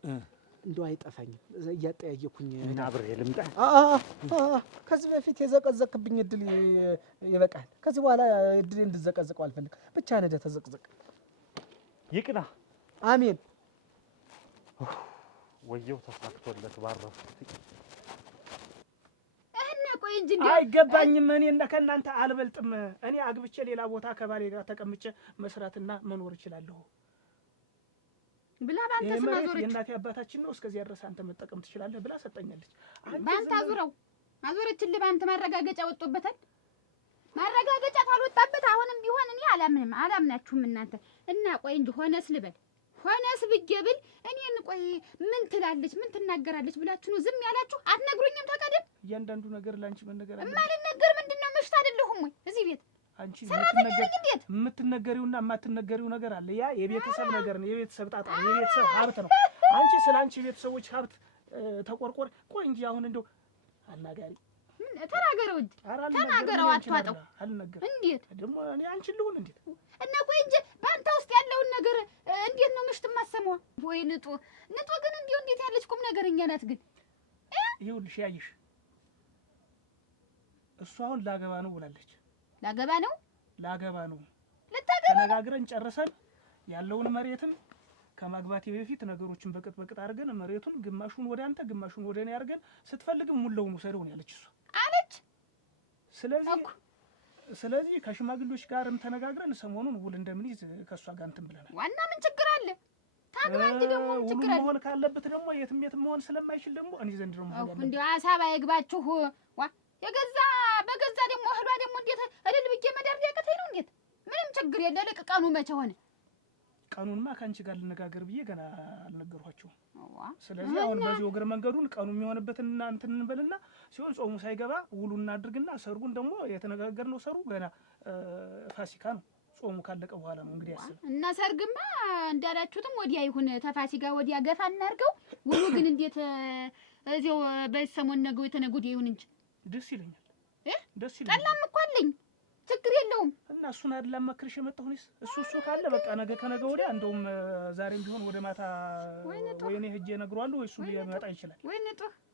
እንደው አይጠፋኝም እያጠያየኩኝ እና አብሬ ልምጣ። ከዚህ በፊት የዘቀዘቅብኝ እድል ይበቃል። ከዚህ በኋላ እድል እንድዘቀዝቀው አልፈልግም። ብቻ ነደ ተዘቅዘቅ። ይቅና። አሜን። ወየው ተሳክቶለት ባረፉት። ቆይ እንጂ አይገባኝም። እኔ ከእናንተ አልበልጥም። እኔ አግብቼ ሌላ ቦታ ከባሌ ጋር ተቀምጬ መስራትና መኖር እችላለሁ። ብላ ባንተ ስማ ዞረች። የእናቴ አባታችን ነው። እስከዚያ ድረስ አንተ መጠቀም ትችላለህ ብላ ሰጠኛለች። ባንተ አዙረችልህ። ባንተ ማረጋገጫ ወጥቶበታል። ማረጋገጫ ካልወጣበት አሁንም ቢሆን እኔ አላምናችሁም እናንተ እና ቆይ እንጂ ሆነስ ልበል ሆነስ ብዬ ብል እኔን ቆይ ምን ትላለች ምን ትናገራለች ብላችሁ ነው ዝም ያላችሁ? አትነግሩኝም? ተቀደም እያንዳንዱ ነገር ላንቺ መነገር አለ። ማልነገር ምንድነው? ምሽት አይደለሁም ወይ እዚህ ቤት? አንቺ የምትነገሪውና የማትነገሪው ነገር አለ። ያ የቤተሰብ ነገር ነው። የቤተሰብ ጣጣ ነው። የቤተሰብ ሀብት ነው። አንቺ ስለ አንቺ ቤተሰቦች ሀብት ተቆርቆር። ቆይ እንጂ አሁን እንደው አናጋሪ ተናገረው እንጂ ተናገረው። አትዋጠው። አልነገር እንዴት ደግሞ እኔ አንቺን ልሁን እንዴት? እና ቆይ እንጂ በአንተ ውስጥ ያለውን ነገር እንዴት ነው ምሽት የማሰማው? ወይ ንጦ ግን እንዴት ያለች ቁም ነገረኛ ናት። ግን ይኸውልሽ ያይሽ እሷ አሁን ላገባ ነው ብላለች። ላገባ ነው ተነጋግረን ጨርሰን ያለውን መሬትም ከማግባቴ በፊት ነገሮችን በቅጥ አድርገን መሬቱን ግማሹን ወደ አንተ ግማሹን ወደ እኔ አድርገን ስትፈልግም ሙሉውን ወሰደው ነው ያለች እሷ አለች። ስለዚህ ከሽማግሌዎች ጋርም ተነጋግረን ሰሞኑን ውል እንደምንይዝ ከእሷ ጋር እንትን ብለናል። ዋና ምን ችግር አለ? ታግባ እንጂ ደግሞ ምን ችግር አለ? መሆን ካለበት ደግሞ የትም መሆን ስለማይችል ደግሞ እኔ ዘንድ ነው ማለት ነው። እንደው ሀሳብ አይግባችሁ። በገዛ ደግሞ እህሏ ደግሞ እንዴት እልል ብዬ መዳር ያቀተኝ ነው? እንዴት ምንም ችግር የለ። ልቅ ቀኑ መቼ ሆነ? ቀኑንማ ከአንቺ ጋር ልነጋገር ብዬ ገና አልነገርኋቸውም። ስለዚህ አሁን በዚህ እግረ መንገዱን ቀኑ የሚሆንበትን እንትን እንበልና ሲሆን ጾሙ ሳይገባ ውሉ እናድርግና ሰርጉን ደግሞ የተነጋገርነው ሰርጉ ገና ፋሲካ ነው። ጾሙ ካለቀ በኋላ ነው እንግዲህ ያስብ እና ሰርግማ እንዳላችሁትም ወዲያ ይሁን ተፋሲካ ወዲያ ገፋ እናድርገው። ውሉ ግን እንዴት እዚያው በሰሞን ነገው የተነጉድ ይሁን እንጂ ደስ ይለኛል። ደስ ይለኛል። ጠላም እኮ አለኝ ችግር የለውም። እና እሱን አይደለም መክርሽ የመጣሁኝስ እሱ ካለ በቃ ነገ ከነገ ወዲያ እንደውም ዛሬም ቢሆን ወደ ማታ ወይኔ ሄጄ እነግረዋለሁ ወይ እሱ ሊመጣ ይችላል።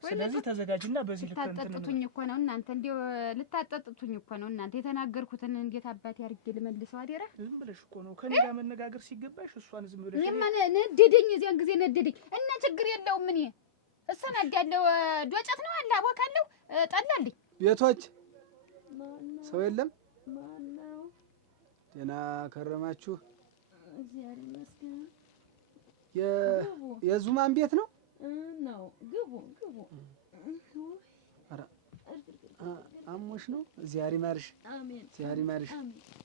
ስለዚህ ተዘጋጅና በዚህ ልክ እንትን ልታጠጡኝ እኮ ነው እናንተ እንዴው ልታጠጡኝ እኮ ነው እናንተ የተናገርኩትን እንዴት አባቴ አድርጌ ልመልሰው አደረ? ዝም ብለሽ እኮ ነው ከኔ ጋር መነጋገር ሲገባሽ እሷን ዝም ብለሽ እኔማ ነደደኝ። እዚያን ጊዜ ነደደኝ እና ችግር የለውም። እኔ እሰናዳለሁ። ዶጨት ነው አለ አወቃለሁ። ጠላልኝ ቤቶች ሰው የለም። ደህና ከረማችሁ? እግዚአብሔር ይመስገን። የዙማን ቤት ነው? ነው ግቡ። ኧረ አሞሽ ነው? እግዚአብሔር ይማርሽ። አሜን። እግዚአብሔር ይማርሽ።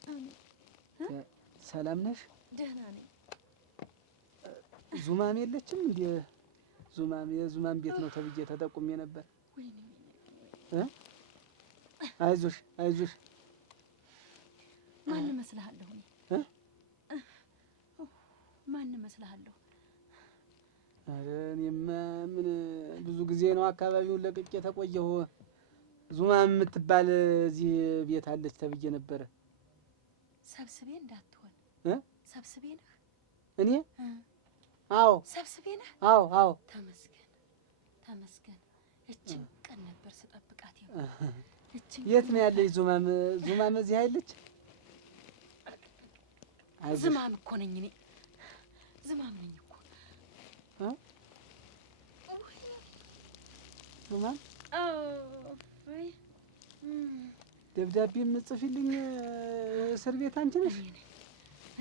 አሜን። ሰላም ነሽ? ደህና ነኝ። ዙማም የለችም እንዴ? የዙማን ቤት ነው ተብዬ ተጠቁሜ ነበር። አይዞሽ ማን መስልሃለሁ? ማን መስልሃለሁ? ኧረ እኔማ ምን ብዙ ጊዜ ነው አካባቢውን ለቅቄ ተቆየሁ። ዙማም የምትባል እዚህ ቤት አለች ተብዬ ነበረ። ሰብስቤ እንዳትሆን ሰብስቤ ነህ? እኔ አዎ ሰብስቤ ነህ? አዎ ተመስገን። እችን ቀን ነበር ስጠብቃት። የት ነው ያለች ዙማም? ዙማም እዚህ አይለች? ዝማም እኮ ነኝ እኔ። ዝማም ነኝ እኮ። ዙማም ደብዳቤ የምትጽፊልኝ እስር ቤት አንቺ ነሽ?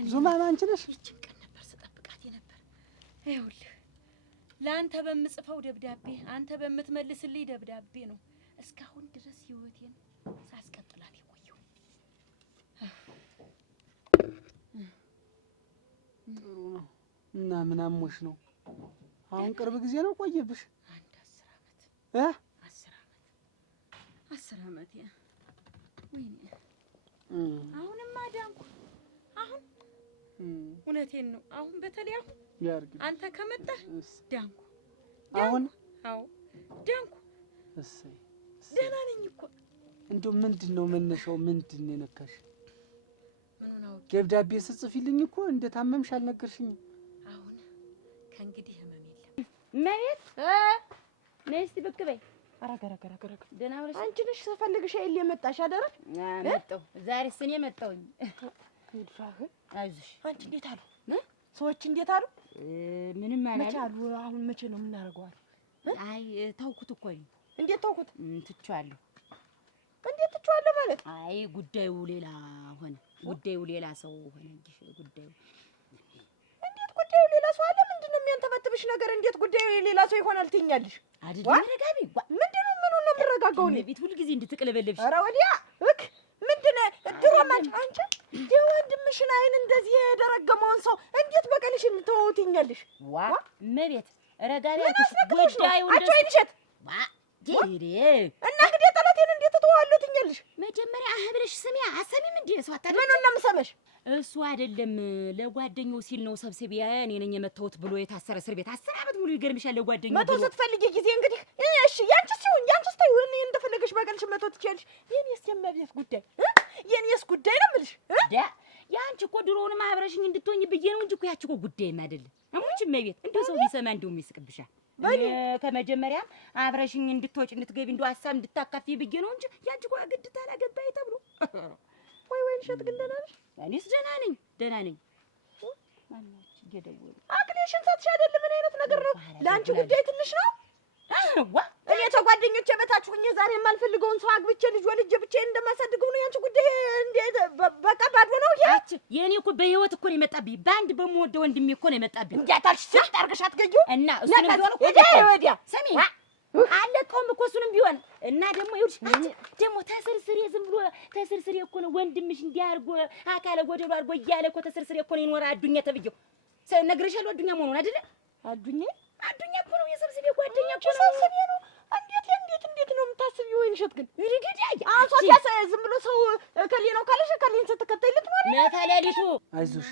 ዙማም አንቺ ነሽ? ይችን ቀን ነበር ስጠብቃት የነበር። ይኸውልህ ለአንተ በምጽፈው ደብዳቤ አንተ በምትመልስልኝ ደብዳቤ ነው እስካሁን ድረስ ህይወቴን ሳስቀጥላት የቆየው። ጥሩ ነው። እና ምን አሞሽ ነው? አሁን ቅርብ ጊዜ ነው ቆየብሽ? አንድ 10 ዓመት 10 ዓመት ወይኔ አሁንማ ዳንኩ። አሁን እውነቴን ነው። አሁን በተለይ አሁን አንተ ከመጣህ ዳንኩ። አሁን አዎ ዳንኩ። እሰይ ደህና ነኝ እኮ። እንደው ምንድን ነው መነሻው? ምንድን ነው የነካሽ? ምኑን አውቄ? ደብዳቤ ስጽፊልኝ እኮ እንደታመምሽ አልነገርሽኝም። አሁን ከእንግዲህ ህመም የለም። እመቤት ነይ እስኪ ብቅ በይ። አረገረገረገረገ ደህና ብለሽ አንቺ ነሽ ስፈልግሽ አይል የመጣሽ አይደል? መጣሁ ዛሬስ እኔ መጣሁኝ። አይዞሽ። አንቺ እንዴት አሉ ሰዎች? እንዴት አሉ? ምንም መቼ አሉ? አሁን መቼ ነው የምናደርገው? አይ ተውኩት እኮ። እንዴት ተውኩት? ትቼዋለሁ። እንዴት ትቼዋለሁ ማለት? አይ ጉዳዩ ሌላ ሆነ። ጉዳዩ ሌላ ሰው ሆነ እንጂ ጉዳዩ እንዴት ጉዳዩ ሌላ ሰው አለ? ምንድን ነው የሚያንተባትብሽ ነገር? እንዴት ጉዳዩ ሌላ ሰው ይሆናል ትይኛለሽ? አይደለም ረጋቢ። ምንድን ነው ምኑን ነው የምረጋጋው? እኔ ቤት ሁልጊዜ እንድትቀለበለብሽ። ኧረ ወዲያ እክ ምንድን ነው ድሮማች አንቺ የወንድምሽን አይን እንደዚህ የደረገመውን ሰው እንዴት በቀልሽ እንተወው ትይኛለሽ? ዋ እመቤት ረጋቢ ጉዳዩ አንቺ አይንሸት ዋ ዲሬ እና እንግዲህ ጠላቴን እንዴት ተዋዋለሁ ትይኛለሽ? መጀመሪያ አህብለሽ ስሚያ አሰሚም እንዴ ሰው አታደርግ። ምኑን ነው የምሰማሽ? እሱ አይደለም ለጓደኛው ሲል ነው ሰብስቢያ እኔ ነኝ የመታወት ብሎ የታሰረ እስር ቤት 10 ዓመት ሙሉ ይገርምሻል። ለጓደኛው መቶ ስትፈልጊ ጊዜ እንግዲህ እሺ ያንቺስ ይሁን ያንቺስ ታዩ እኔ እንደፈለገሽ በቀልሽ መቶ ትችያለሽ። የኔስ የመቤት ጉዳይ የኔስ ጉዳይ ነው የምልሽ። ያንቺ እኮ ድሮውንም አብረሽኝ እንድትሆኝ ብዬ ነው እንጂ እኮ ያቺ እኮ ጉዳይም አይደለም። አሙች መቤት እንደው ሰው ሊሰማ እንደው ይስቅብሻል። ከመጀመሪያም አብረሽኝ እንድትወጪ እንድትገቢ እንደው ሀሳብ እንድታካፊ ብዬ ነው እንጂ ያንቺ እኮ ግድ ታላገባይ ተብሎ ወይ እሸት ግን ደህና ነሽ? እኔስ ደህና ነኝ። ማናች እየደወሉ አቅሌሽን ሳትሽ አይደል? ምን አይነት ነገር ነው? ለአንቺ ጉዳይ ትንሽ ነው። እኔ ተጓደኞቼ በታች ሁኜ ዛሬ የማልፈልገውን ሰው አግብቼ ልጅ ወልጄ ብቻዬን እንደማሳድገው ነው ያንቺ ጉዳይ። እንዴት በቃ ባዶ ነው ይሄ? የእኔ እኮ በህይወት እኮ ነው የመጣብኝ። በአንድ በምወደው ወንድሜ እኮ ነው የመጣብኝ። እንዲያታልሽ ስጥ አድርገሽ አትገዢው እና እሱንም ቢሆን እኮ ወዲያ ስሚ አለቀውም እኮ እሱንም ቢሆን እና ደግሞ ይኸውልሽ ደግሞ ተስርስሬ ዝም ብሎ ተስርስሬ እኮ ነው ወንድምሽ እንዲህ አድርጎ አካለ ጎደሎ አድርጎ እያለ እኮ ተስርስሬ እኮ ነው ይኖራ አዱኛ ተብዬው ነግሬሻለሁ። አዱኛ መሆኑን አይደለ? አዱኛ እኮ ነው የሰብስቤ ጓደኛ እኮ ነው። ሰብስቤ ነው። እንዴት ነው የምታስቢው? ወይንሸት ግን እንግዲህ አንሶት ዝም ብሎ ሰው ከሌ ነው ካለሽ ከሌን ስትከተይ ልትኖር ለተለሊቱ አይዞሽ።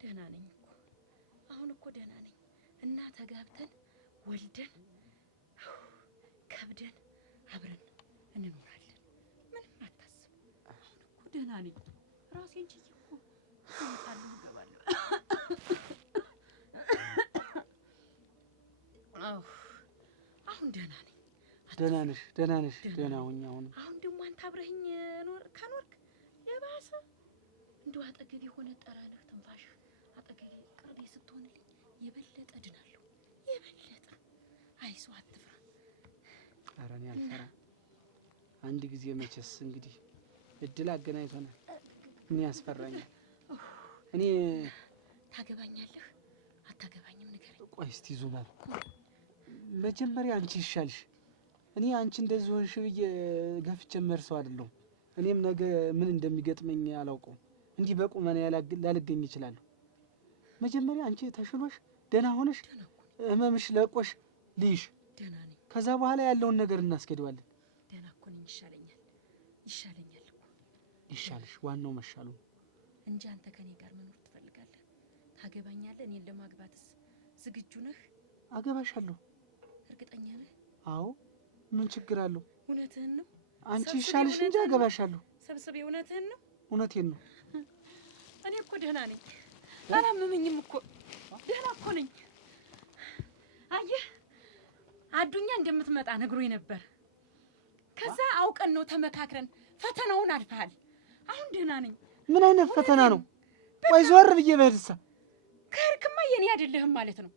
ደህና ነኝ እኮ አሁን እኮ ደህና ነኝ እና ተጋብተን ወልደን ከብደን አብረን እንኖራለን። ምንም አታስብ። አሁን እኮ ደህና ነኝ። ራሴን ችዬ እኮ እወጣለሁ እገባለሁ። አሁን ደህና ነኝ። ደህና ነሽ። ደህና ሁኚ። አሁን ደግሞ አንተ አብረኸኝ ከኖርክ የባሰ እንደው አጠገቤ ሆነ ጠራለህ ትንፋሽህ አጠገቤ ቅርቤ ስትሆንልኝ የበለጠ ድናለሁ። የበለጠ አይዞህ አትፍራ። ኧረ እኔ አልፈራም። አንድ ጊዜ መቼስ እንግዲህ እድል አገናኝቶናል። ምን ያስፈራኛል? እኔ ታገባኛለህ አታገባኝም ንገረኝ። ቆይ እስቲ ዙናል መጀመሪያ አንቺ ይሻልሽ። እኔ አንቺ እንደዚህ ሆንሽ ብዬ ገፍቼ መርሰው አይደለሁም። እኔም ነገ ምን እንደሚገጥመኝ አላውቀውም። እንዲህ በቁመና ላልገኝ እችላለሁ። መጀመሪያ አንቺ ተሽሎሽ ደህና ሆነሽ ህመምሽ ለቆሽ ልይሽ፣ ከዛ በኋላ ያለውን ነገር እናስኬደዋለን። ደህና እኮ ነኝ። ይሻለኛል እኮ ይሻልሽ። ዋናው መሻሉ እንጂ አንተ ከኔ ጋር መኖር ትፈልጋለህ? ታገባኛለህ? እኔን ለማግባትስ ዝግጁ ነህ? አገባሻለሁ። እርግጠኛ ነህ? አዎ። ምን ችግር አለው? እውነትህን ነው? አንቺ ይሻልሽ እንጂ አገባሻለሁ። ሰብስቤ እውነትህን ነው? እውነቴን ነው። እኔ እኮ ደህና ነኝ። አላመመኝም እኮ ደህና እኮ ነኝ። አየህ አዱኛ እንደምትመጣ ነግሮኝ ነበር። ከዛ አውቀን ነው ተመካክረን ፈተናውን አልፈሃል። አሁን ደህና ነኝ። ምን አይነት ፈተና ነው? ቆይ ዞር ብዬ በህድሳ ከርክማ የኔ አይደለህም ማለት ነው።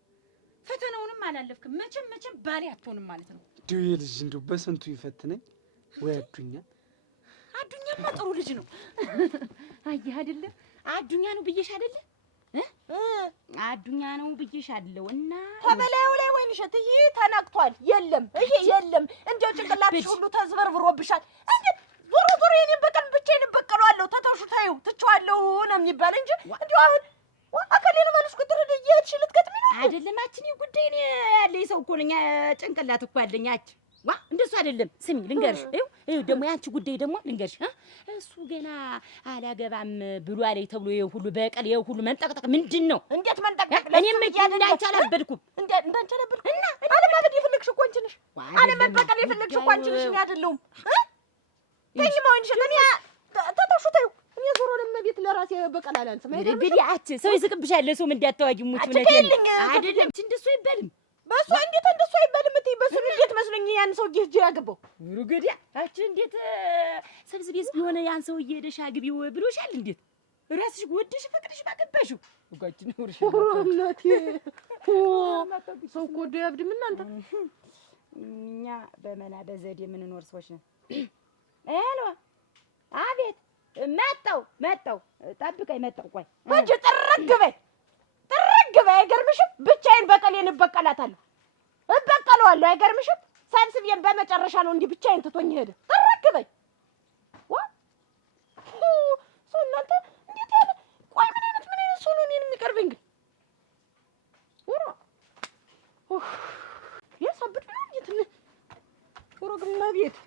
ፈተናውንም አላለፍክም። መቼም ባሌ አትሆንም ማለት ነው። ዲው ልጅ እንደው በስንቱ ይፈትነኝ ወይ አዱኛ። አዱኛማ ጥሩ ልጅ ነው። አየህ አይደለ? አዱኛ ነው ብዬሽ አይደለ? አዱኛ ነው ብዬሽ አይደለው? እና ተበላዩ ላይ ወይንሸት ይሄ ተናግቷል። የለም ይሄ የለም። እንደው ጭንቅላትሽ ሁሉ ተዝበርብሮብሻል። እንዴት ዞሮ የኔን በቀል ብቻዬን እበቀለዋለሁ። ተተውሹ ታዩ ትቼዋለሁ ነው የሚባል እንጂ እንደው አሁን አካሌን ማለሽ ቁጥር እየሄድሽ ልትገጥሚ ነው አይደለም? አችን ጉዳይ ነው ያለኝ ሰው እኮ ነኝ። ጭንቅላት እኮ ያለኝ አች እንደሱ አይደለም። ስሚ ልንገርሽ፣ ይኸው ደግሞ ያንቺ ጉዳይ ደግሞ ልንገርሽ፣ እሱ ገና አላገባም ብሎ አለኝ ተብሎ ይኸው ሁሉ በቀል ይኸው ሁሉ መንጠቅጠቅ ምንድን ነው? እንዴት መንጠቅጠቅ? እኔም እንዳንቺ አላበድኩም። እንዳንቺ አላበድኩም እና አለማበድ የፈለግሽ እኮ አንቺ ነሽ። አለመበቀል የፈለግሽ እኮ አንቺ ነሽ። እኔ አይደለሁም። ተይ ማውንሽ ለኔ ተተውሹ ታዩ። እኔ ዞሮ ለመቤት ለራሴ በቀል አላንስም። እንግዲህ አች ሰው ይስቅብሻል። ለሰውም እንዳታዋጊ ሙት ብለሽ አይደለም እንደሱ አይባልም። በእሷ እንዴት እንደሱ አይባልም እትይ በእሱ እንዴት መስሎኝ ያን ሰው ጊዜ ያገባው ሩግዲያ አንቺ እንዴት ሰብስቤስ ቢሆን ያን ሰው እየሄደሽ አግቢው ብሎሻል እንዴት ራስሽ ወደሽ ፈቅደሽ ባገባሽው ወጋችን ወርሽ እናቴ ሰው እኮ ወዶ ያብድም እናንተ እኛ በመና በዘዴ የምንኖር ሰዎች ነን ሄሎ አቤት መጣው ጠብቀኝ መጣው ቆይ እንጂ ጥርግ በይ አይገርምሽም ብቻዬን በቀሌን እበቀላታለሁ እበቀለዋለሁ አይገርምሽም ሰብስቤን በመጨረሻ ነው እንዲህ ብቻዬን ትቶኝ ሄደ ጥርግ በይ ሰው እናንተ እንዴት ያለ ቆይ ምን አይነት ሰው ነው እኔን የሚቀርበኝ ግን የሰብት ነው እንዴት ነው ወሮግና ቤት